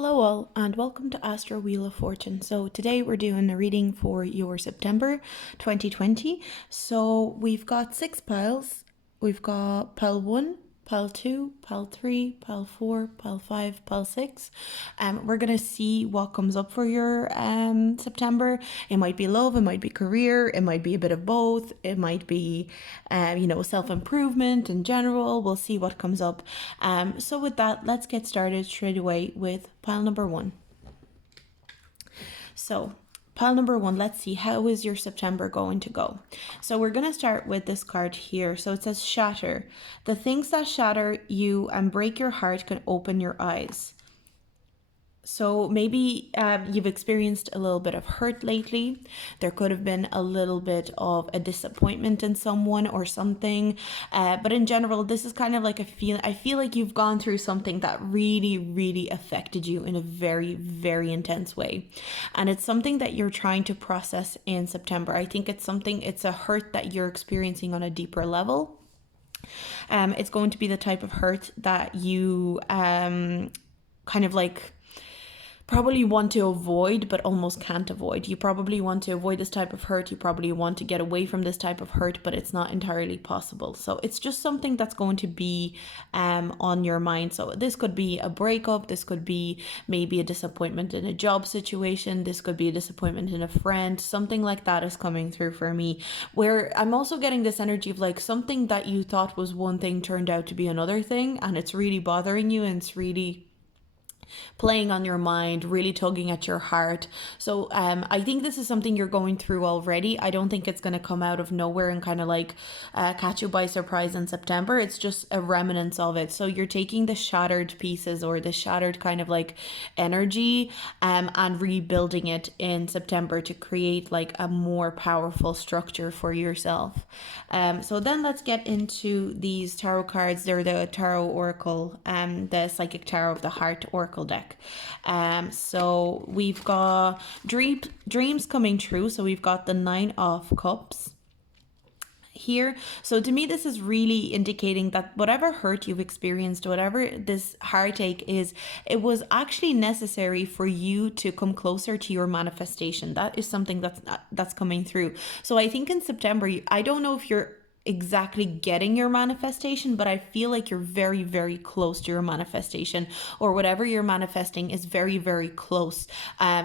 Hello all and welcome to Astro Wheel of Fortune. So today we're doing a reading for your September 2020. So we've got 6 piles. We've got pile 1, pile 2, pile 3, pile 4, pile 5, pile 6. We're going to see what comes up for your September. It might be love, it might be career, it might be a bit of both, it might be self-improvement in general. We'll see what comes up. So with that, let's get started straight away with pile number 1. So pile number 1, let's see, how is your September going to go? So we're going to start with this card here. So it says shatter. The things that shatter you and break your heart can open your eyes. So maybe you've experienced a little bit of hurt lately. There could have been a little bit of a disappointment in someone or something. But in general, this is kind of like I feel like you've gone through something that really, really affected you in a very, very intense way. And it's something that you're trying to process in September. I think it's a hurt that you're experiencing on a deeper level. It's going to be the type of hurt that you kind of like probably want to avoid but almost can't avoid. You probably want to avoid this type of hurt. You probably want to get away from this type of hurt, but it's not entirely possible. So it's just something that's going to be on your mind. So this could be a breakup. This could be maybe a disappointment in a job situation. This could be a disappointment in a friend. Something like that is coming through for me, where I'm also getting this energy of like something that you thought was one thing turned out to be another thing, and it's really bothering you, and it's really playing on your mind, really tugging at your heart. So I think this is something you're going through already. I don't think it's going to come out of nowhere and kind of like catch you by surprise in September. It's just a remnants of it. So you're taking the shattered pieces or the shattered kind of like energy and rebuilding it in September to create like a more powerful structure for yourself. So then let's get into these tarot cards. They're the Tarot Oracle, the Psychic Tarot of the Heart Oracle deck. So we've got dreams coming true. So we've got the 9 of Cups here. So to me, this is really indicating that whatever hurt you've experienced, whatever this heartache is, it was actually necessary for you to come closer to your manifestation. That is something that's coming through. So I think in September, I don't know if you're exactly getting your manifestation, but I feel like you're very, very close to your manifestation, or whatever you're manifesting is very, very close.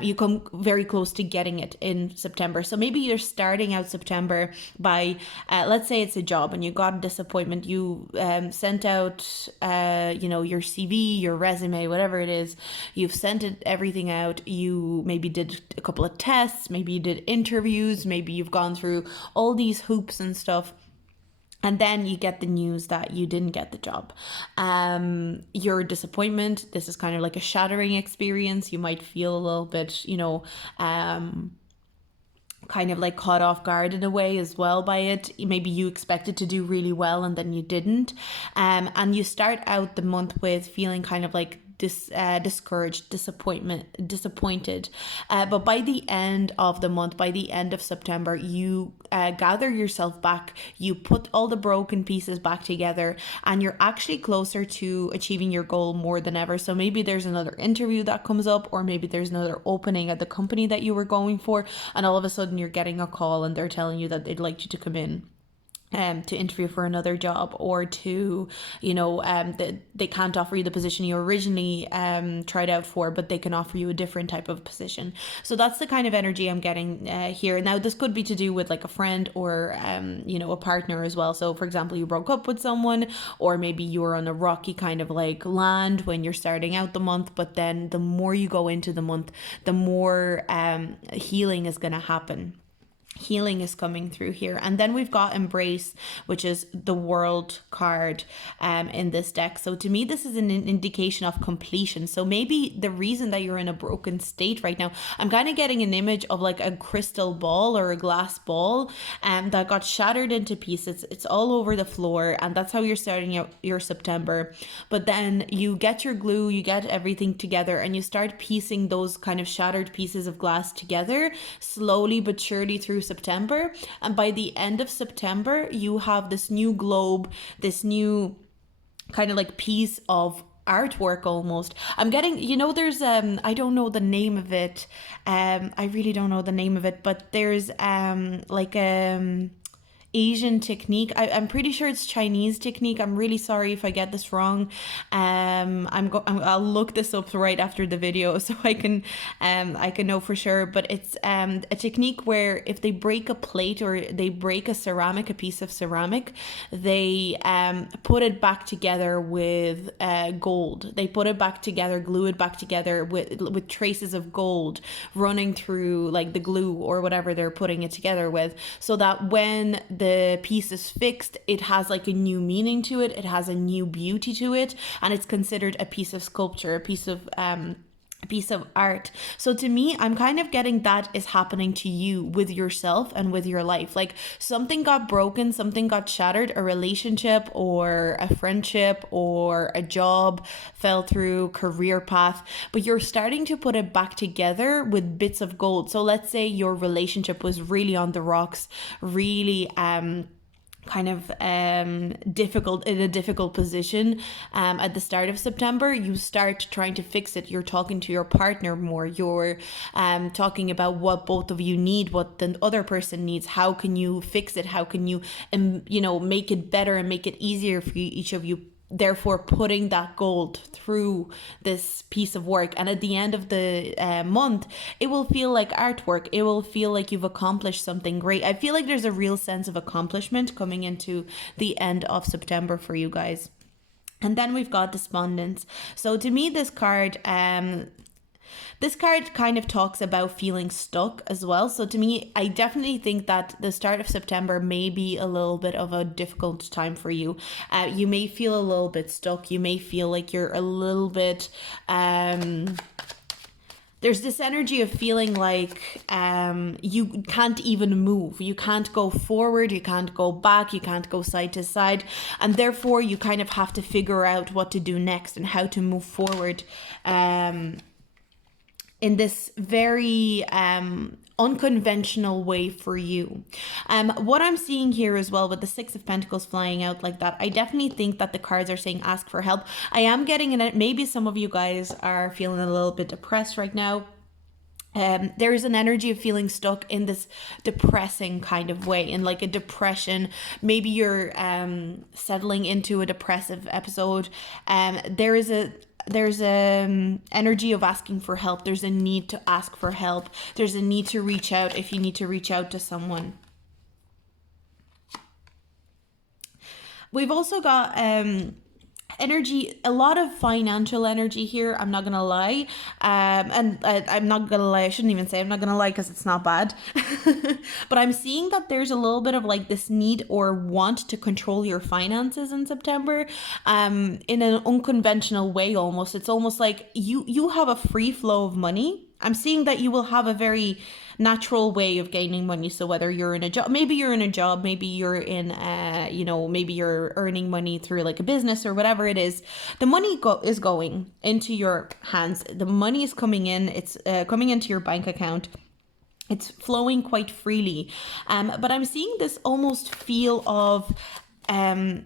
You come very close to getting it in September. So maybe you're starting out September by let's say it's a job and you got a disappointment. You sent out your CV, your resume, whatever it is. You've sent everything out. You maybe did a couple of tests, maybe you did interviews, maybe you've gone through all these hoops and stuff. And then you get the news that you didn't get the job. Your disappointment, this is kind of like a shattering experience. You might feel a little bit, kind of like caught off guard in a way as well by it. Maybe you expected to do really well and then you didn't. And you start out the month with feeling kind of like discouraged, disappointed. But by the end of the month, by the end of September, you gather yourself back, you put all the broken pieces back together, and you're actually closer to achieving your goal more than ever. So maybe there's another interview that comes up, or maybe there's another opening at the company that you were going for, and all of a sudden you're getting a call and they're telling you that they'd like you to come in to interview for another job, or to, they can't offer you the position you originally tried out for, but they can offer you a different type of position. So that's the kind of energy I'm getting here. Now, this could be to do with like a friend or, a partner as well. So for example, you broke up with someone, or maybe you're on a rocky kind of like land when you're starting out the month, but then the more you go into the month, the more healing is going to happen. Healing is coming through here. And then we've got Embrace, which is the World card in this deck. So to me, this is an indication of completion. So maybe the reason that you're in a broken state right now, I'm kind of getting an image of like a crystal ball or a glass ball that got shattered into pieces. It's all over the floor, and that's how you're starting out your September. But then you get your glue, you get everything together, and you start piecing those kind of shattered pieces of glass together slowly but surely through September. And by the end of September, you have this new globe, this new kind of like piece of artwork almost. I'm getting, you know, there's I don't know the name of it. I really don't know the name of it, but there's like Asian technique. I'm pretty sure it's Chinese technique. I'm really sorry if I get this wrong. I'll look this up right after the video so I can know for sure. But it's a technique where if they break a plate or they break a piece of ceramic, they put it back together with gold. They put it back together, glue it back together with traces of gold running through like the glue or whatever they're putting it together with, so that when the piece is fixed, it has like a new meaning to it, it has a new beauty to it, and it's considered a piece of sculpture, a piece of art. So to me, I'm kind of getting that is happening to you with yourself and with your life. Like something got broken, something got shattered, a relationship or a friendship or a job fell through, career path, but you're starting to put it back together with bits of gold. So let's say your relationship was really on the rocks, really kind of difficult, in a difficult position at the start of September. You start trying to fix it. You're talking to your partner more. You're talking about what both of you need, what the other person needs. How can you fix it? How can you make it better and make it easier for each of you, therefore putting that gold through this piece of work. And at the end of the month, it will feel like artwork. It will feel like you've accomplished something great. I feel like there's a real sense of accomplishment coming into the end of September for you guys. And then we've got despondence. So to me, this card kind of talks about feeling stuck as well. So to me, I definitely think that the start of September may be a little bit of a difficult time for you. You may feel a little bit stuck. You may feel like you're a little bit... there's this energy of feeling like you can't even move. You can't go forward, you can't go back, you can't go side to side. And therefore, you kind of have to figure out what to do next and how to move forward in this very unconventional way for you. What I'm seeing here as well with the Six of Pentacles flying out like that, I definitely think that the cards are saying ask for help. I am getting in it. Maybe some of you guys are feeling a little bit depressed right now. There is an energy of feeling stuck in this depressing kind of way, in like a depression. Maybe you're settling into a depressive episode. There's a energy of asking for help. There's a need to ask for help. There's a need to reach out if you need to reach out to someone. We've also got energy, a lot of financial energy here. I'm not gonna lie, I'm not gonna lie. I shouldn't even say I'm not gonna lie because it's not bad. But I'm seeing that there's a little bit of like this need or want to control your finances in September, in an unconventional way. Almost, it's almost like you have a free flow of money. I'm seeing that you will have a very natural way of gaining money. So whether you're in a job, maybe you're in maybe you're earning money through like a business or whatever it is, the money is going into your hands. The money is coming in. It's coming into your bank account. It's flowing quite freely. But I'm seeing this almost feel of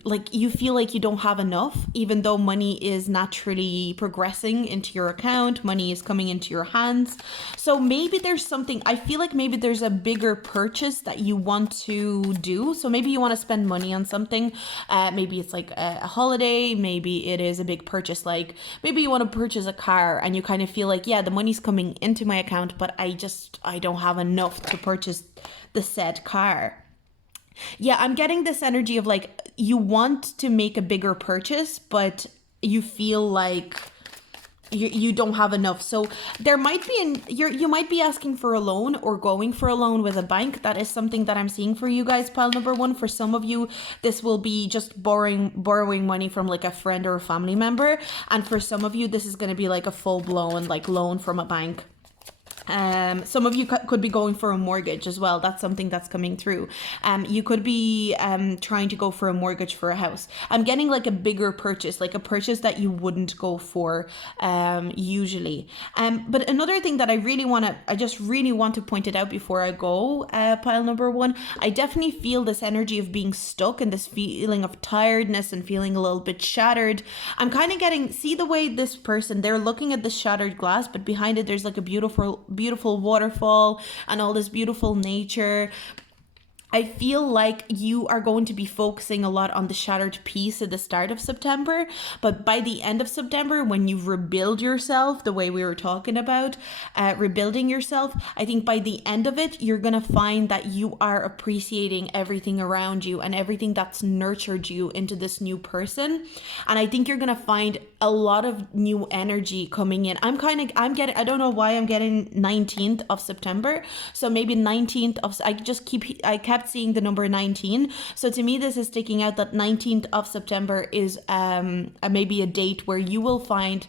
like you feel like you don't have enough, even though money is naturally progressing into your account, money is coming into your hands. So maybe there's something, I feel like maybe there's a bigger purchase that you want to do. So maybe you want to spend money on something. Maybe it's like a holiday, maybe it is a big purchase, like maybe you want to purchase a car and you kind of feel like, yeah, the money's coming into my account, but I don't have enough to purchase the said car. Yeah, I'm getting this energy of like you want to make a bigger purchase, but you feel like you don't have enough. So there might be you might be asking for a loan or going for a loan with a bank. That is something that I'm seeing for you guys, pile number one. For some of you, this will be just borrowing money from like a friend or a family member. And for some of you, this is going to be like a full-blown like loan from a bank. Some of you could be going for a mortgage as well. That's something that's coming through. You could be trying to go for a mortgage for a house. I'm getting like a bigger purchase, like a purchase that you wouldn't go for usually. But another thing that I just really want to point it out before I go, pile number one, I definitely feel this energy of being stuck and this feeling of tiredness and feeling a little bit shattered. I'm kind of getting, see the way this person, they're looking at the shattered glass, but behind it there's like a beautiful waterfall and all this beautiful nature. I feel like you are going to be focusing a lot on the shattered piece at the start of September, but by the end of September, when you rebuild yourself, the way we were talking about, rebuilding yourself, I think by the end of it, you're going to find that you are appreciating everything around you and everything that's nurtured you into this new person. And I think you're going to find a lot of new energy coming in. I don't know why I'm getting 19th of September. So maybe 19th of, I kept seeing the number 19. So to me, this is sticking out that 19th of September is maybe a date where you will find,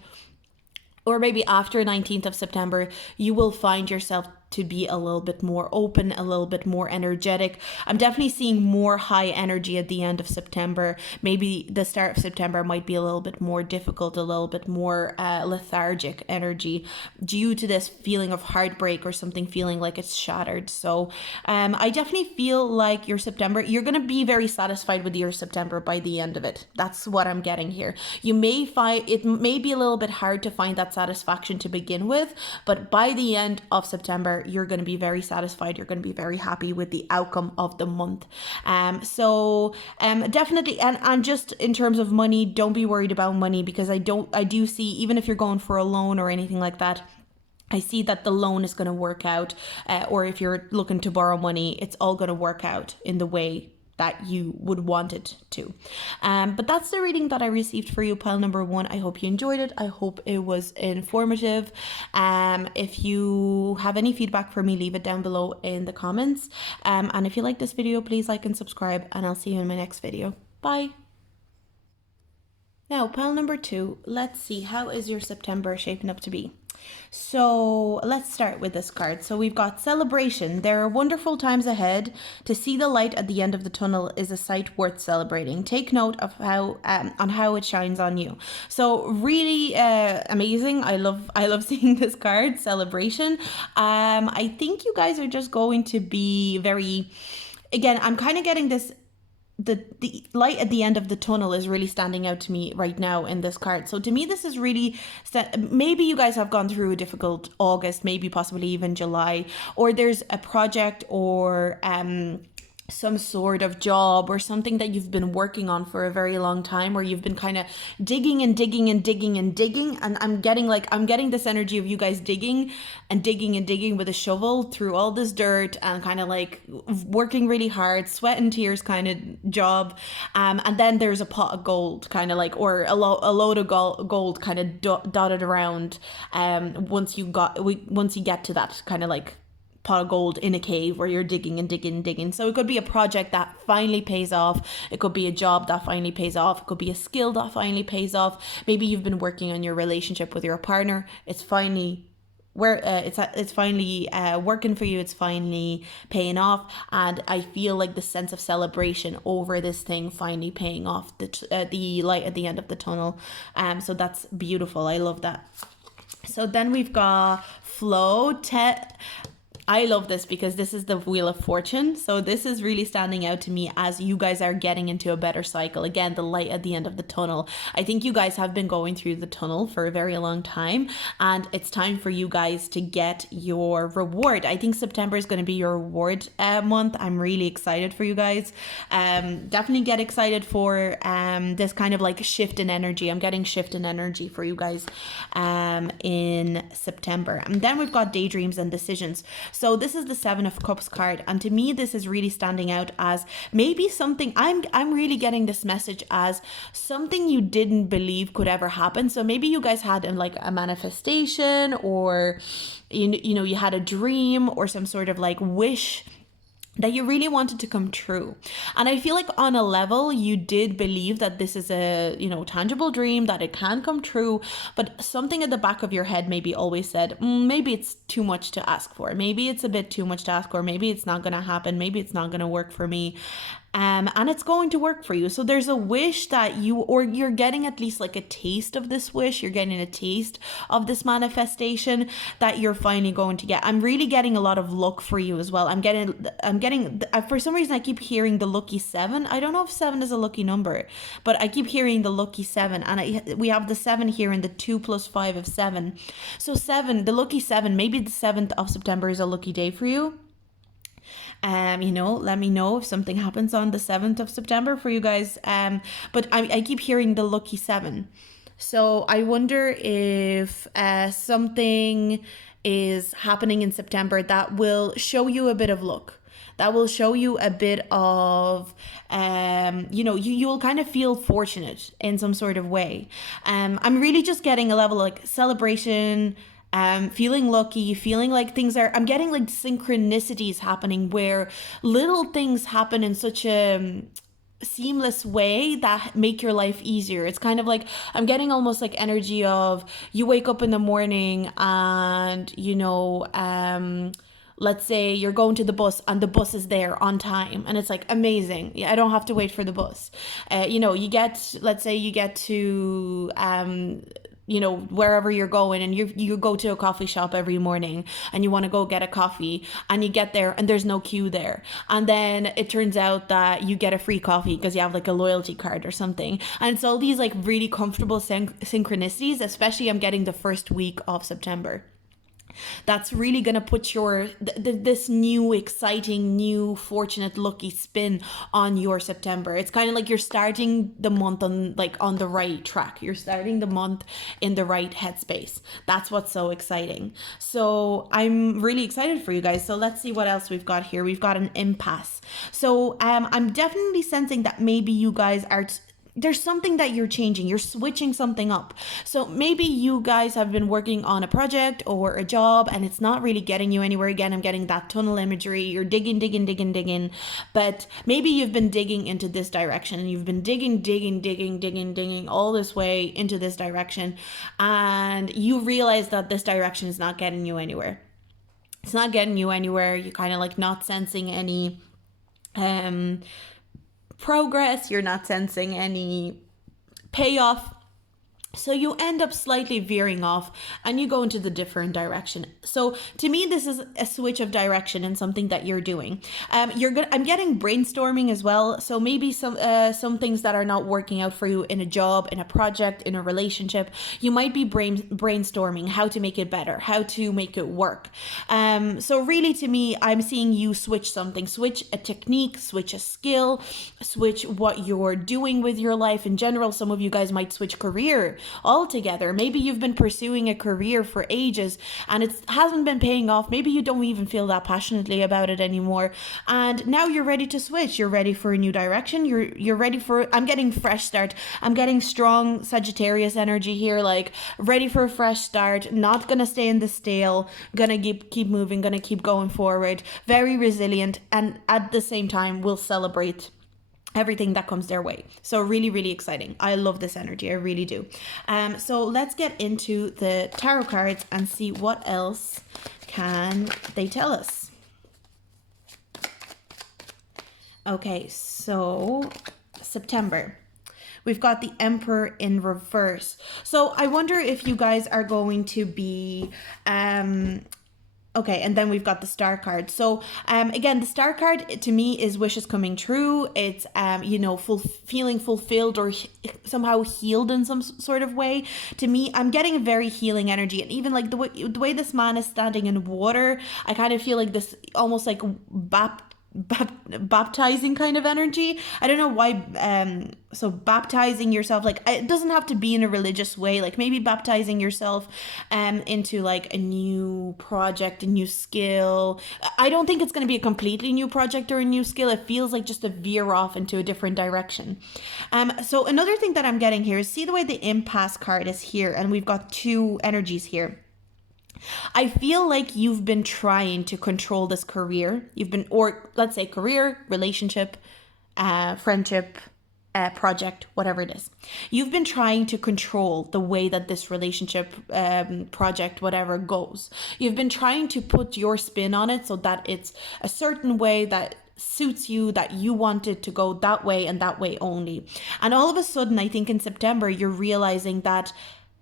or maybe after 19th of September, you will find yourself to be a little bit more open, a little bit more energetic. I'm definitely seeing more high energy at the end of September. Maybe the start of September might be a little bit more difficult, a little bit more lethargic energy due to this feeling of heartbreak or something feeling like it's shattered. So I definitely feel like your September, you're going to be very satisfied with your September by the end of it. That's what I'm getting here. You may find, it may be a little bit hard to find that satisfaction to begin with, but by the end of September, you're going to be very satisfied. You're going to be very happy with the outcome of the month. Definitely, and just in terms of money, don't be worried about money, because I do see, even if you're going for a loan or anything like that, I see that the loan is going to work out, or if you're looking to borrow money, it's all going to work out in the way that you would want it to. But that's the reading that I received for you, pile number one. I hope you enjoyed it. I hope it was informative. If you have any feedback for me, leave it down below in the comments. And if you like this video, please like and subscribe, and I'll see you in my next video. Bye. Now, pile number two, let's see, how is your September shaping up to be? So let's start with this card. So we've got celebration. There are wonderful times ahead. To see the light at the end of the tunnel is a sight worth celebrating. Take note of how it shines on you. So really amazing. I love seeing this card, celebration. I think you guys are just going to be very, again, I'm kind of getting this, the light at the end of the tunnel is really standing out to me right now in this card. So to me, this is really, maybe you guys have gone through a difficult August, maybe possibly even July, or there's a project or some sort of job or something that you've been working on for a very long time, where you've been kind of digging and digging and digging and digging. And I'm getting this energy of you guys digging and digging and digging with a shovel through all this dirt and kind of like working really hard, sweat and tears kind of job. And then there's a pot of gold kind of like, or a load of gold kind of dotted around. Once you get to that kind of like pot of gold in a cave where you're digging and digging and digging. So it could be a project that finally pays off. It could be a job that finally pays off. It could be a skill that finally pays off. Maybe you've been working on your relationship with your partner. It's finally it's finally working for you. It's finally paying off, and I feel like the sense of celebration over this thing finally paying off, the light at the end of the tunnel. So that's beautiful. I love that. So then we've got flow. I love this because this is the Wheel of Fortune. So this is really standing out to me as you guys are getting into a better cycle. Again, the light at the end of the tunnel. I think you guys have been going through the tunnel for a very long time, and it's time for you guys to get your reward. I think September is going to be your reward month. I'm really excited for you guys. Definitely get excited for this kind of like shift in energy. I'm getting shift in energy for you guys in September. And then we've got daydreams and decisions. So this is the Seven of Cups card, and to me this is really standing out as maybe something, I'm really getting this message as something you didn't believe could ever happen. So maybe you guys had like a manifestation, or you know you had a dream or some sort of like wish that you really wanted to come true. And I feel like on a level you did believe that this is a, you know, tangible dream, that it can come true, but something at the back of your head maybe always said, maybe it's too much to ask for, maybe it's a bit too much to ask for, maybe it's not going to happen, maybe it's not going to work for me. And it's going to work for you. So there's a wish that you're getting at least like a taste of this wish. You're getting a taste of this manifestation that you're finally going to get. I'm really getting a lot of luck for you as well. I'm getting, for some reason, I keep hearing the lucky 7. I don't know if 7 is a lucky number, but I keep hearing the lucky 7. And we have the 7 here and the 2 plus 5 of 7. So 7, the lucky 7, maybe the 7th of September is a lucky day for you. You know, let me know if something happens on the 7th of September for you guys. But I keep hearing the lucky 7. So I wonder if something is happening in September that will show you a bit of luck. That will show you a bit of, you know, you will kind of feel fortunate in some sort of way. I'm really just getting a level like celebration, feeling lucky, feeling like things are, I'm getting like synchronicities happening where little things happen in such a seamless way that make your life easier. It's kind of like, I'm getting almost like energy of you wake up in the morning and, you know, let's say you're going to the bus and the bus is there on time and it's like amazing. Yeah, I don't have to wait for the bus. You know, let's say you get to, you know, wherever you're going and you go to a coffee shop every morning and you want to go get a coffee and you get there and there's no queue there. And then it turns out that you get a free coffee because you have like a loyalty card or something. And so these like really comfortable synchronicities, especially I'm getting the first week of September. That's really going to put this new, exciting, new, fortunate, lucky spin on your September. It's kind of like you're starting the month on the right track. You're starting the month in the right headspace. That's what's so exciting. So I'm really excited for you guys. So let's see what else we've got here. We've got an impasse. So I'm definitely sensing that maybe you guys are... there's something that you're changing, you're switching something up. So maybe you guys have been working on a project or a job and it's not really getting you anywhere. Again, I'm getting that tunnel imagery. You're digging. But maybe you've been digging into this direction and you've been digging all this way into this direction. And you realize that this direction is not getting you anywhere. It's not getting you anywhere. You're kind of like not sensing any progress, you're not sensing any payoff. So you end up slightly veering off and you go into the different direction. So to me, this is a switch of direction in something that you're doing. I'm getting brainstorming as well. So maybe some things that are not working out for you in a job, in a project, in a relationship, you might be brainstorming how to make it better, how to make it work. So really to me, I'm seeing you switch something, switch a technique, switch a skill, switch what you're doing with your life in general. Some of you guys might switch career altogether. Maybe you've been pursuing a career for ages and it hasn't been paying off. Maybe you don't even feel that passionately about it anymore. And now you're ready to switch. You're ready for a new direction. You're ready for, I'm getting fresh start. I'm getting strong Sagittarius energy here, like ready for a fresh start, not gonna stay in the stale, gonna keep moving, gonna keep going forward, very resilient, and at the same time will celebrate everything that comes their way. So really, really exciting. I love this energy. I really do. So let's get into the tarot cards and see what else can they tell us. Okay, so September. We've got the Emperor in reverse. So I wonder if you guys are going to be... Okay, and then we've got the Star card. So again, the Star card to me is wishes coming true. It's, you know, feeling fulfilled or somehow healed in some sort of way. To me, I'm getting a very healing energy. And even like the way this man is standing in water, I kind of feel like this almost like baptizing kind of energy. I don't know why. So baptizing yourself, like it doesn't have to be in a religious way, like maybe baptizing yourself into like a new project, a new skill. I don't think it's going to be a completely new project or a new skill. It feels like just a veer off into a different direction. So another thing that I'm getting here is, see the way the impasse card is here, and we've got two energies here. I feel like you've been trying to control this career. Or let's say career, relationship, friendship, project, whatever it is. You've been trying to control the way that this relationship, project, whatever goes. You've been trying to put your spin on it so that it's a certain way that suits you, that you want it to go that way and that way only. And all of a sudden, I think in September, you're realizing that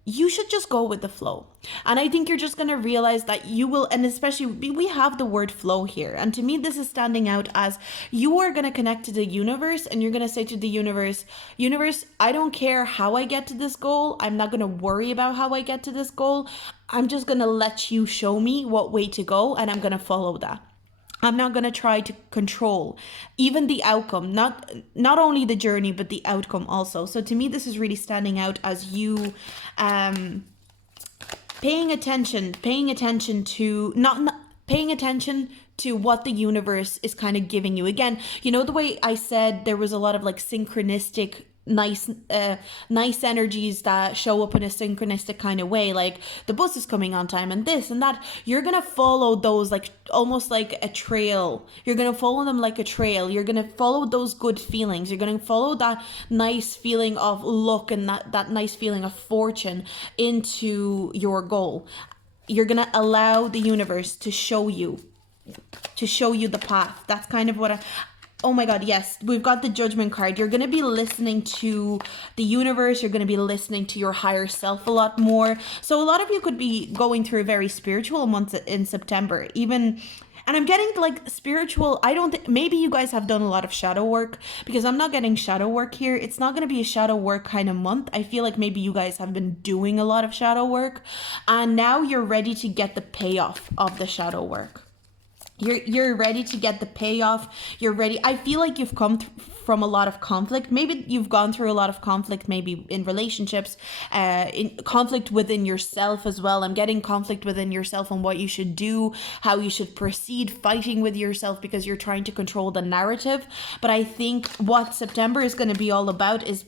you should just go with the flow. And I think you're just going to realize that you will, and especially we have the word flow here. And to me, this is standing out as you are going to connect to the universe and you're going to say to the universe, I don't care how I get to this goal. I'm not going to worry about how I get to this goal. I'm just going to let you show me what way to go and I'm going to follow that. I'm not going to try to control even the outcome, not only the journey, but the outcome also. So to me, this is really standing out as you paying attention to paying attention to what the universe is kind of giving you. Again, you know, the way I said there was a lot of like synchronistic nice energies that show up in a synchronistic kind of way, like the bus is coming on time and this and that. You're gonna follow those like almost like a trail. You're gonna follow them like a trail. You're gonna follow those good feelings. You're gonna follow that nice feeling of luck and that nice feeling of fortune into your goal. You're gonna allow the universe to show you the path. That's kind of what oh my God, yes, we've got the Judgment card. You're going to be listening to the universe. You're going to be listening to your higher self a lot more. So a lot of you could be going through a very spiritual month in September, even. And I'm getting like spiritual. I don't think, maybe you guys have done a lot of shadow work, because I'm not getting shadow work here. It's not going to be a shadow work kind of month. I feel like maybe you guys have been doing a lot of shadow work and now you're ready to get the payoff of the shadow work. You're ready to get the payoff. You're ready. I feel like you've come from a lot of conflict. Maybe you've gone through a lot of conflict, maybe in relationships, in conflict within yourself as well. I'm getting conflict within yourself on what you should do, how you should proceed, fighting with yourself because you're trying to control the narrative. But I think what September is going to be all about is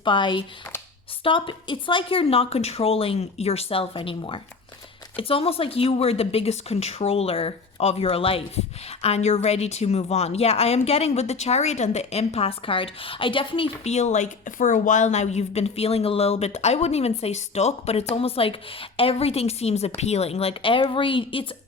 it's like you're not controlling yourself anymore. It's almost like you were the biggest controller of your life and you're ready to move on. Yeah, I am getting with the Chariot and the Impasse card. I definitely feel like for a while now you've been feeling a little bit, I wouldn't even say stuck, but it's almost like everything seems appealing.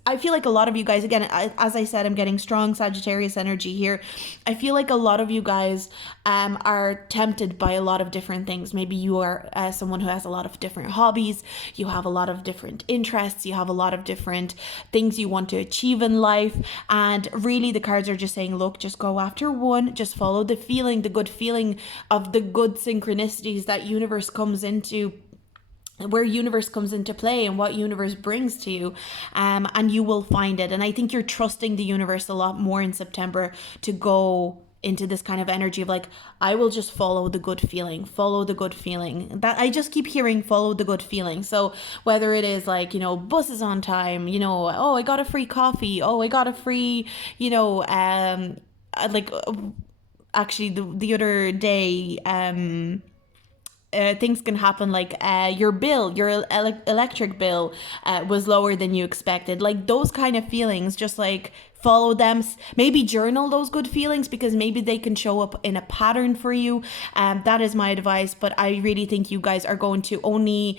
I feel like a lot of you guys, again, as I said, I'm getting strong Sagittarius energy here. I feel like a lot of you guys are tempted by a lot of different things. Maybe you are someone who has a lot of different hobbies. You have a lot of different interests. You have a lot of different things you want to achieve in life. And really the cards are just saying, look, just go after one. Just follow the feeling, the good feeling of the good synchronicities that where universe comes into play and what universe brings to you, and you will find it. And I think you're trusting the universe a lot more in September to go into this kind of energy of like, I will just follow the good feeling, that I just keep hearing, follow the good feeling. So whether it is like, bus is on time, oh, I got a free coffee, oh, I got a free, actually the other day, things can happen like your electric bill was lower than you expected. Like those kind of feelings, just like follow them. Maybe journal those good feelings because maybe they can show up in a pattern for you. That is my advice. But I really think you guys are going to only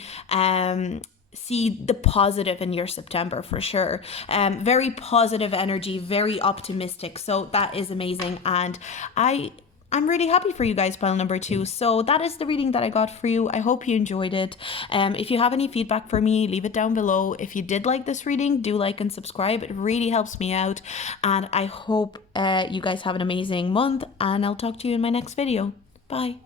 see the positive in your September for sure. Very positive energy, very optimistic. So that is amazing. And I'm really happy for you guys, pile number 2. So that is the reading that I got for you. I hope you enjoyed it. If you have any feedback for me, leave it down below. If you did like this reading, do like and subscribe. It really helps me out. And I hope you guys have an amazing month. And I'll talk to you in my next video. Bye.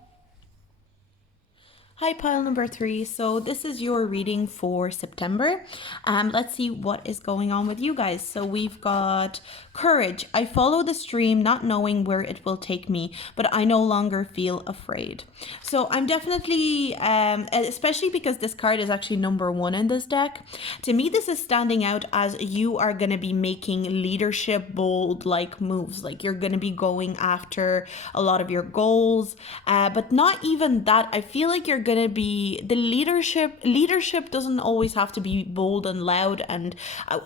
Hi, pile number 3. So this is your reading for September. Let's see what is going on with you guys. So we've got courage. I follow the stream, not knowing where it will take me, but I no longer feel afraid. So I'm definitely, especially because this card is actually number 1 in this deck. To me, this is standing out as you are going to be making leadership, bold like moves. Like you're going to be going after a lot of your goals, but not even that. I feel like you're gonna be the leadership doesn't always have to be bold and loud, and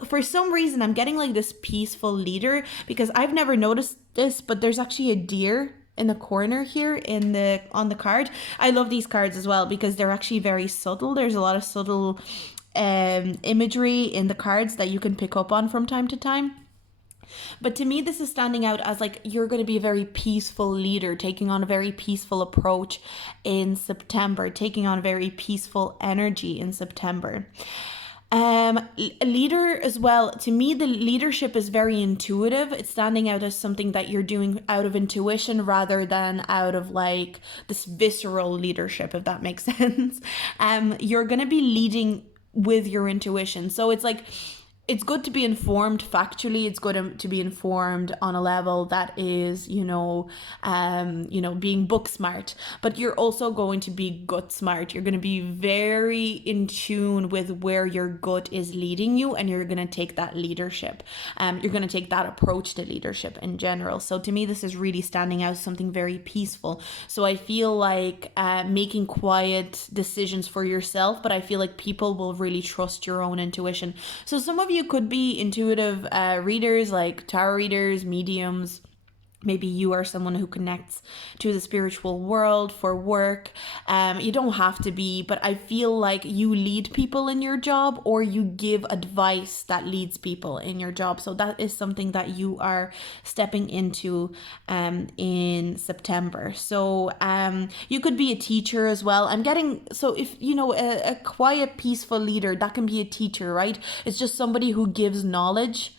for some reason I'm getting like this peaceful leader, because I've never noticed this, but there's actually a deer in the corner here on the card. I love these cards as well because they're actually very subtle. There's a lot of subtle imagery in the cards that you can pick up on from time to time. But to me, this is standing out as like you're going to be a very peaceful leader, taking on a very peaceful approach in September, taking on a very peaceful energy in September. A leader as well, to me, the leadership is very intuitive. It's standing out as something that you're doing out of intuition rather than out of like this visceral leadership, if that makes sense. You're going to be leading with your intuition. So it's like, it's good to be informed factually. It's good to be informed on a level that is, being book smart. But you're also going to be gut smart. You're going to be very in tune with where your gut is leading you, and you're going to take that leadership. You're going to take that approach to leadership in general. So to me, this is really standing out as something very peaceful. So I feel like making quiet decisions for yourself, but I feel like people will really trust your own intuition. So some of you could be intuitive readers, like tarot readers, mediums. Maybe you are someone who connects to the spiritual world for work. You don't have to be, but I feel like you lead people in your job, or you give advice that leads people in your job. So that is something that you are stepping into in September. So you could be a teacher as well. I'm getting, so if, a quiet, peaceful leader, that can be a teacher, right? It's just somebody who gives knowledge.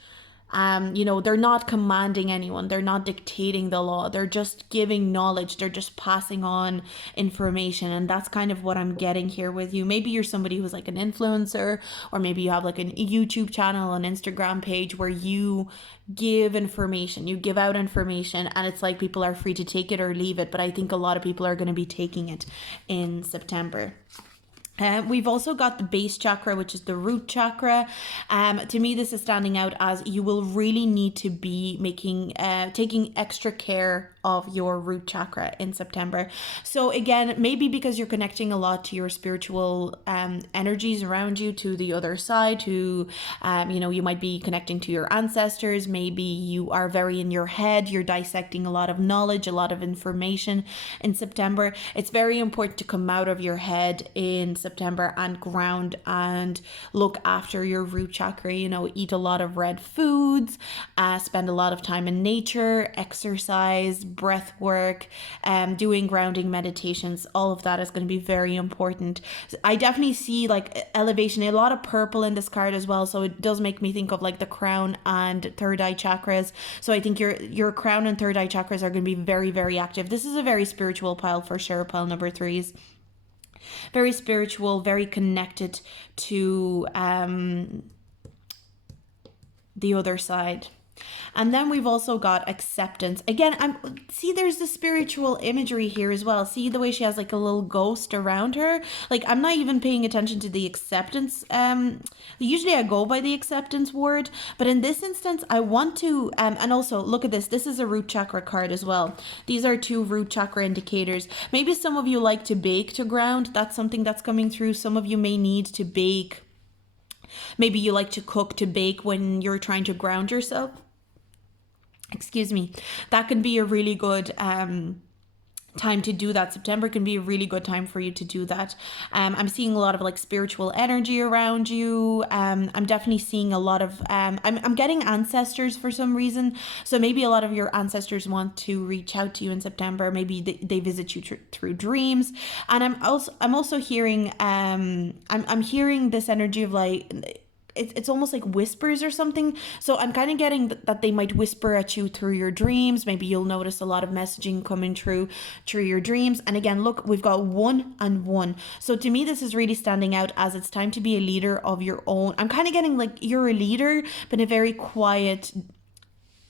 They're not commanding anyone. They're not dictating the law. They're just giving knowledge. They're just passing on information. And that's kind of what I'm getting here with you. Maybe you're somebody who's like an influencer, or maybe you have like a YouTube channel, an Instagram page where you give information, you give out information, and it's like people are free to take it or leave it. But I think a lot of people are going to be taking it in September. We've also got the base chakra, which is the root chakra. To me, this is standing out as you will really need to be taking extra care of your root chakra in September. So again, maybe because you're connecting a lot to your spiritual energies around you, to the other side, to, you might be connecting to your ancestors. Maybe you are very in your head. You're dissecting a lot of knowledge, a lot of information in September. It's very important to come out of your head in September and ground and look after your root chakra. Eat a lot of red foods, spend a lot of time in nature, exercise, breath work, doing grounding meditations. All of that is going to be very important. I definitely see like elevation, a lot of purple in this card as well, so it does make me think of like the crown and third eye chakras. So I think your crown and third eye chakras are going to be very, very active. This is a very spiritual pile for sure. Pile number 3s. Very spiritual, very connected to the other side. And then we've also got acceptance. Again, there's the spiritual imagery here as well. See the way she has like a little ghost around her? Like, I'm not even paying attention to the acceptance. Usually I go by the acceptance word, but in this instance, I want to, and also look at this. This is a root chakra card as well. These are 2 root chakra indicators. Maybe some of you like to bake to ground. That's something that's coming through. Some of you may need to bake. Maybe you like to cook to bake when you're trying to ground yourself. Excuse me. That can be a really good time to do that. September can be a really good time for you to do that. I'm seeing a lot of like spiritual energy around you. I'm definitely seeing a lot of I'm getting ancestors for some reason. So maybe a lot of your ancestors want to reach out to you in September. Maybe they visit you through dreams. And I'm also hearing I'm hearing this energy of like, it's almost like whispers or something. So I'm kind of getting that they might whisper at you through your dreams. Maybe you'll notice a lot of messaging coming through your dreams. And again, look, we've got 1 and 1. So to me, this is really standing out as it's time to be a leader of your own. I'm kind of getting like you're a leader, but in a very quiet,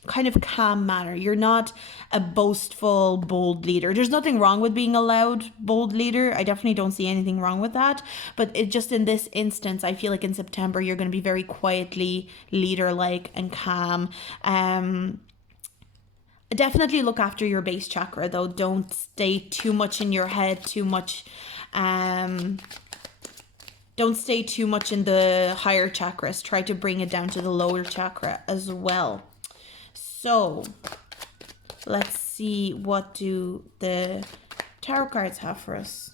kind of calm manner. You're not a boastful, bold leader. There's nothing wrong with being a loud, bold leader. I definitely don't see anything wrong with that. But it just in this instance, I feel like in September, you're going to be very quietly leader-like and calm. Definitely look after your base chakra though. Don't stay too much in your head, too much Don't stay too much in the higher chakras. Try to bring it down to the lower chakra as well. So let's see, what do the tarot cards have for us?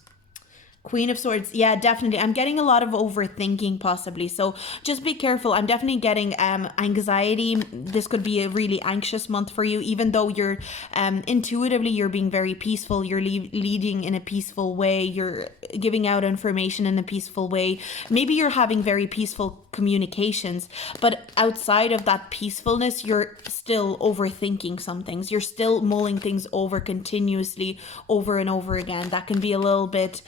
Queen of Swords. Yeah, definitely. I'm getting a lot of overthinking possibly. So just be careful. I'm definitely getting anxiety. This could be a really anxious month for you, even though you're intuitively, you're being very peaceful. You're leading in a peaceful way. You're giving out information in a peaceful way. Maybe you're having very peaceful communications, but outside of that peacefulness, you're still overthinking some things. You're still mulling things over continuously over and over again. That can be a little bit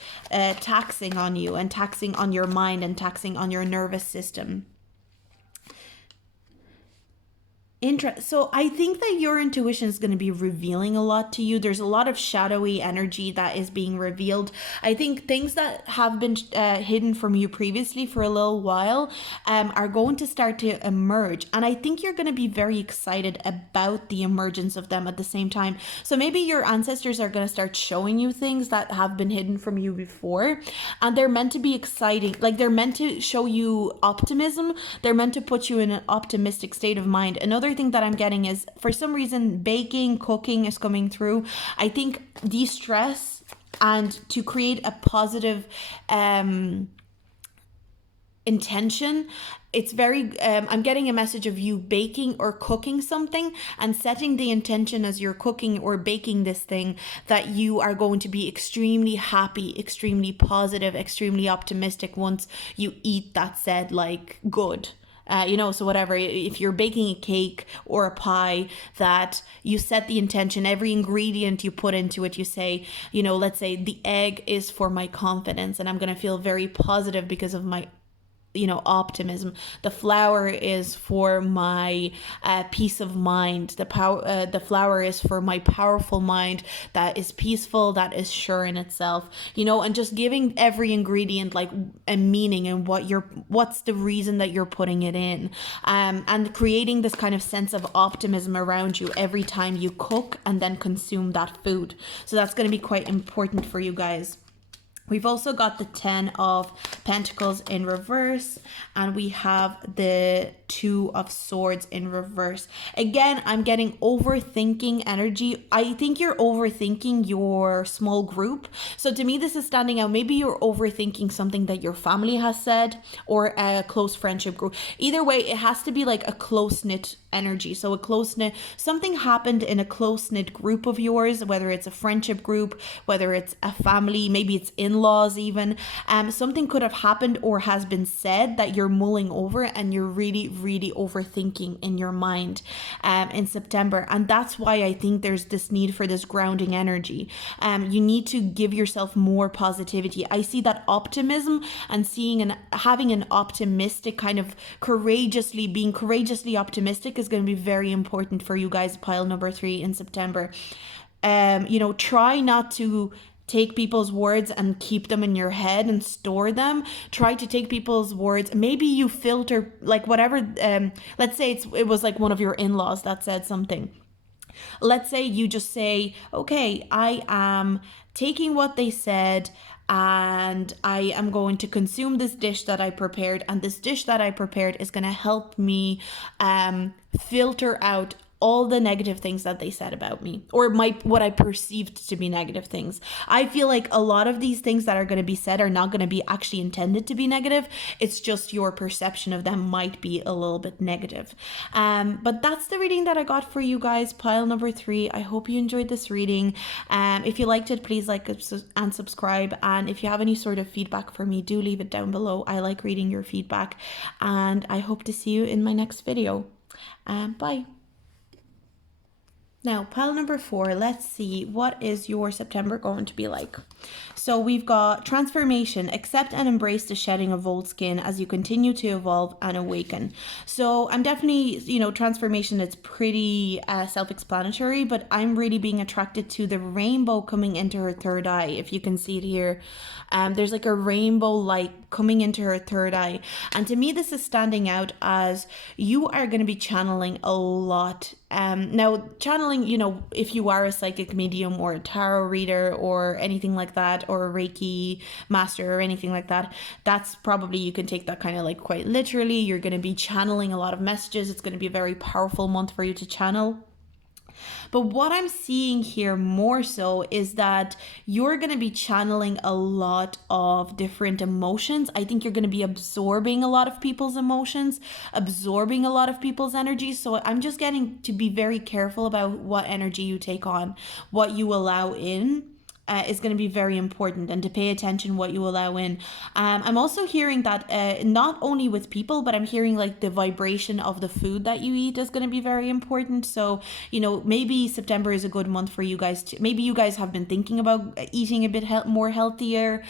taxing on you and taxing on your mind and taxing on your nervous system. So I think that your intuition is going to be revealing a lot to you. There's a lot of shadowy energy that is being revealed. I think things that have been hidden from you previously for a little while are going to start to emerge. And I think you're going to be very excited about the emergence of them at the same time. So maybe your ancestors are going to start showing you things that have been hidden from you before. And they're meant to be exciting. Like, they're meant to show you optimism. They're meant to put you in an optimistic state of mind. Another thing that I'm getting is, for some reason, baking, cooking is coming through. I think de-stress and to create a positive intention, it's very I'm getting a message of you baking or cooking something and setting the intention as you're cooking or baking this thing that you are going to be extremely happy, extremely positive, extremely optimistic once you eat that said like good. So whatever, if you're baking a cake or a pie, that you set the intention, every ingredient you put into it, you say, let's say the egg is for my confidence and I'm going to feel very positive because of my optimism. The flour is for my peace of mind. The flour is for my powerful mind that is peaceful, that is sure in itself, and just giving every ingredient like a meaning and what's the reason that you're putting it in, and creating this kind of sense of optimism around you every time you cook and then consume that food. So that's going to be quite important for you guys. We've also got the 10 of Pentacles in reverse, and we have the 2 of Swords in reverse. Again, I'm getting overthinking energy. I think you're overthinking your small group. So to me, this is standing out. Maybe you're overthinking something that your family has said or a close friendship group. Either way, it has to be like a close-knit energy. So a close-knit, something happened in a close-knit group of yours, whether it's a friendship group, whether it's a family, maybe it's in-laws even. Something could have happened or has been said that you're mulling over and you're really, really overthinking in your mind in September. And that's why I think there's this need for this grounding energy. You need to give yourself more positivity. I see that optimism and having an optimistic kind of being courageously optimistic is going to be very important for you guys, pile number 3 in September. Try not to take people's words and keep them in your head and store them. Try to take people's words. Maybe you filter, like whatever, let's say it was like one of your in-laws that said something. Let's say you just say, okay, I am taking what they said and I am going to consume this dish that I prepared, and this dish that I prepared is going to help me filter out all the negative things that they said about me, or what I perceived to be negative things. I feel like a lot of these things that are going to be said are not going to be actually intended to be negative. It's just your perception of them might be a little bit negative. But that's the reading that I got for you guys, pile number 3. I hope you enjoyed this reading. If you liked it, please like and subscribe. And if you have any sort of feedback for me, do leave it down below. I like reading your feedback, and I hope to see you in my next video. Bye. Now, pile number 4, let's see, what is your September going to be like? So we've got transformation. Accept and embrace the shedding of old skin as you continue to evolve and awaken. So I'm definitely, transformation, it's pretty self-explanatory, but I'm really being attracted to the rainbow coming into her third eye. If you can see it here, there's like a rainbow light coming into her third eye. And to me, this is standing out as you are going to be channeling a lot Now, channeling, if you are a psychic medium or a tarot reader or anything like that, or a Reiki master or anything like that, that's probably, you can take that kind of like quite literally. You're going to be channeling a lot of messages. It's going to be a very powerful month for you to channel. But what I'm seeing here more so is that you're going to be channeling a lot of different emotions. I think you're going to be absorbing a lot of people's emotions, absorbing a lot of people's energy. So I'm just getting to be very careful about what energy you take on, what you allow in. Is going to be very important, and to pay attention what you allow in. I'm also hearing that not only with people, but I'm hearing like the vibration of the food that you eat is going to be very important. So, maybe September is a good month for you guys to, maybe you guys have been thinking about eating a bit more healthier,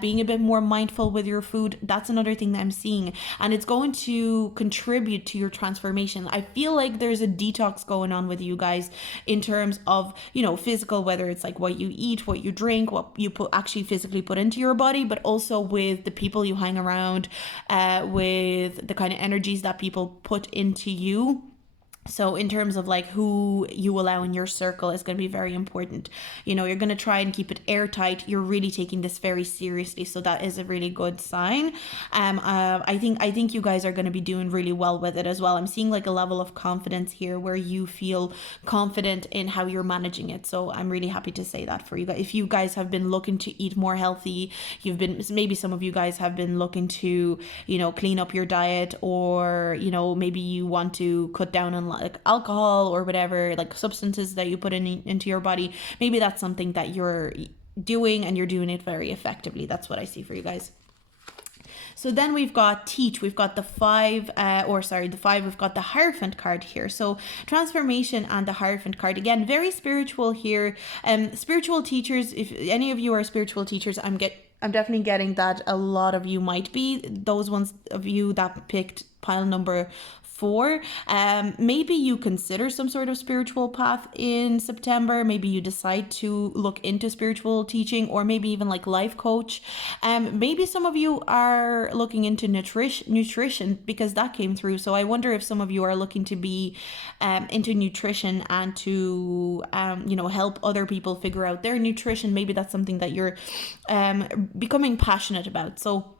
being a bit more mindful with your food. That's another thing that I'm seeing, and it's going to contribute to your transformation. I feel like there's a detox going on with you guys in terms of, physical, whether it's like what you eat, what you drink, what you actually physically put into your body, but also with the people you hang around, with the kind of energies that people put into you. So in terms of like who you allow in your circle is going to be very important. You're going to try and keep it airtight. You're really taking this very seriously. So that is a really good sign. I think you guys are going to be doing really well with it as well. I'm seeing like a level of confidence here where you feel confident in how you're managing it. So I'm really happy to say that for you guys. If you guys have been looking to eat more healthy, maybe some of you guys have been looking to, clean up your diet, or, maybe you want to cut down on like alcohol or whatever, like substances that you put into your body. Maybe that's something that you're doing, and you're doing it very effectively. That's what I see for you guys. So then we've got teach. We've got the five, we've got the Hierophant card here. So transformation and the Hierophant card. Again, very spiritual here. Spiritual teachers, if any of you are spiritual teachers, I'm definitely getting that a lot of you might be. Those ones of you that picked pile number 4, maybe you consider some sort of spiritual path in September. Maybe you decide to look into spiritual teaching, or maybe even like life coach. Maybe some of you are looking into nutrition, because that came through. So I wonder if some of you are looking to be into nutrition and to help other people figure out their nutrition. Maybe that's something that you're becoming passionate about. So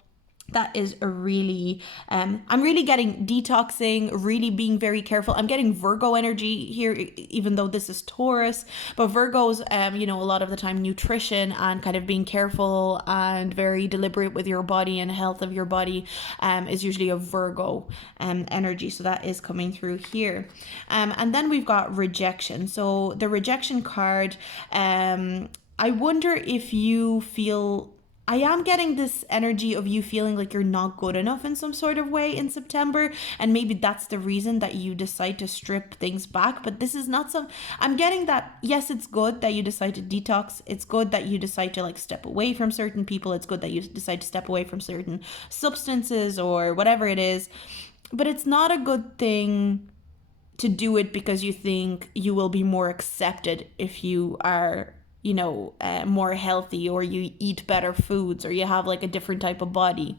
that is a really, I'm really getting detoxing, really being very careful. I'm getting Virgo energy here, even though this is Taurus, but Virgo's, a lot of the time nutrition and kind of being careful and very deliberate with your body and health of your body is usually a Virgo energy. So that is coming through here. And then we've got rejection. So the rejection card, I wonder if you feel, I am getting this energy of you feeling like you're not good enough in some sort of way in September, and maybe that's the reason that you decide to strip things back. But this is not I'm getting that, yes, it's good that you decide to detox. It's good that you decide to like step away from certain people. It's good that you decide to step away from certain substances or whatever it is. But it's not a good thing to do it because you think you will be more accepted if you are more healthy, or you eat better foods, or you have like a different type of body.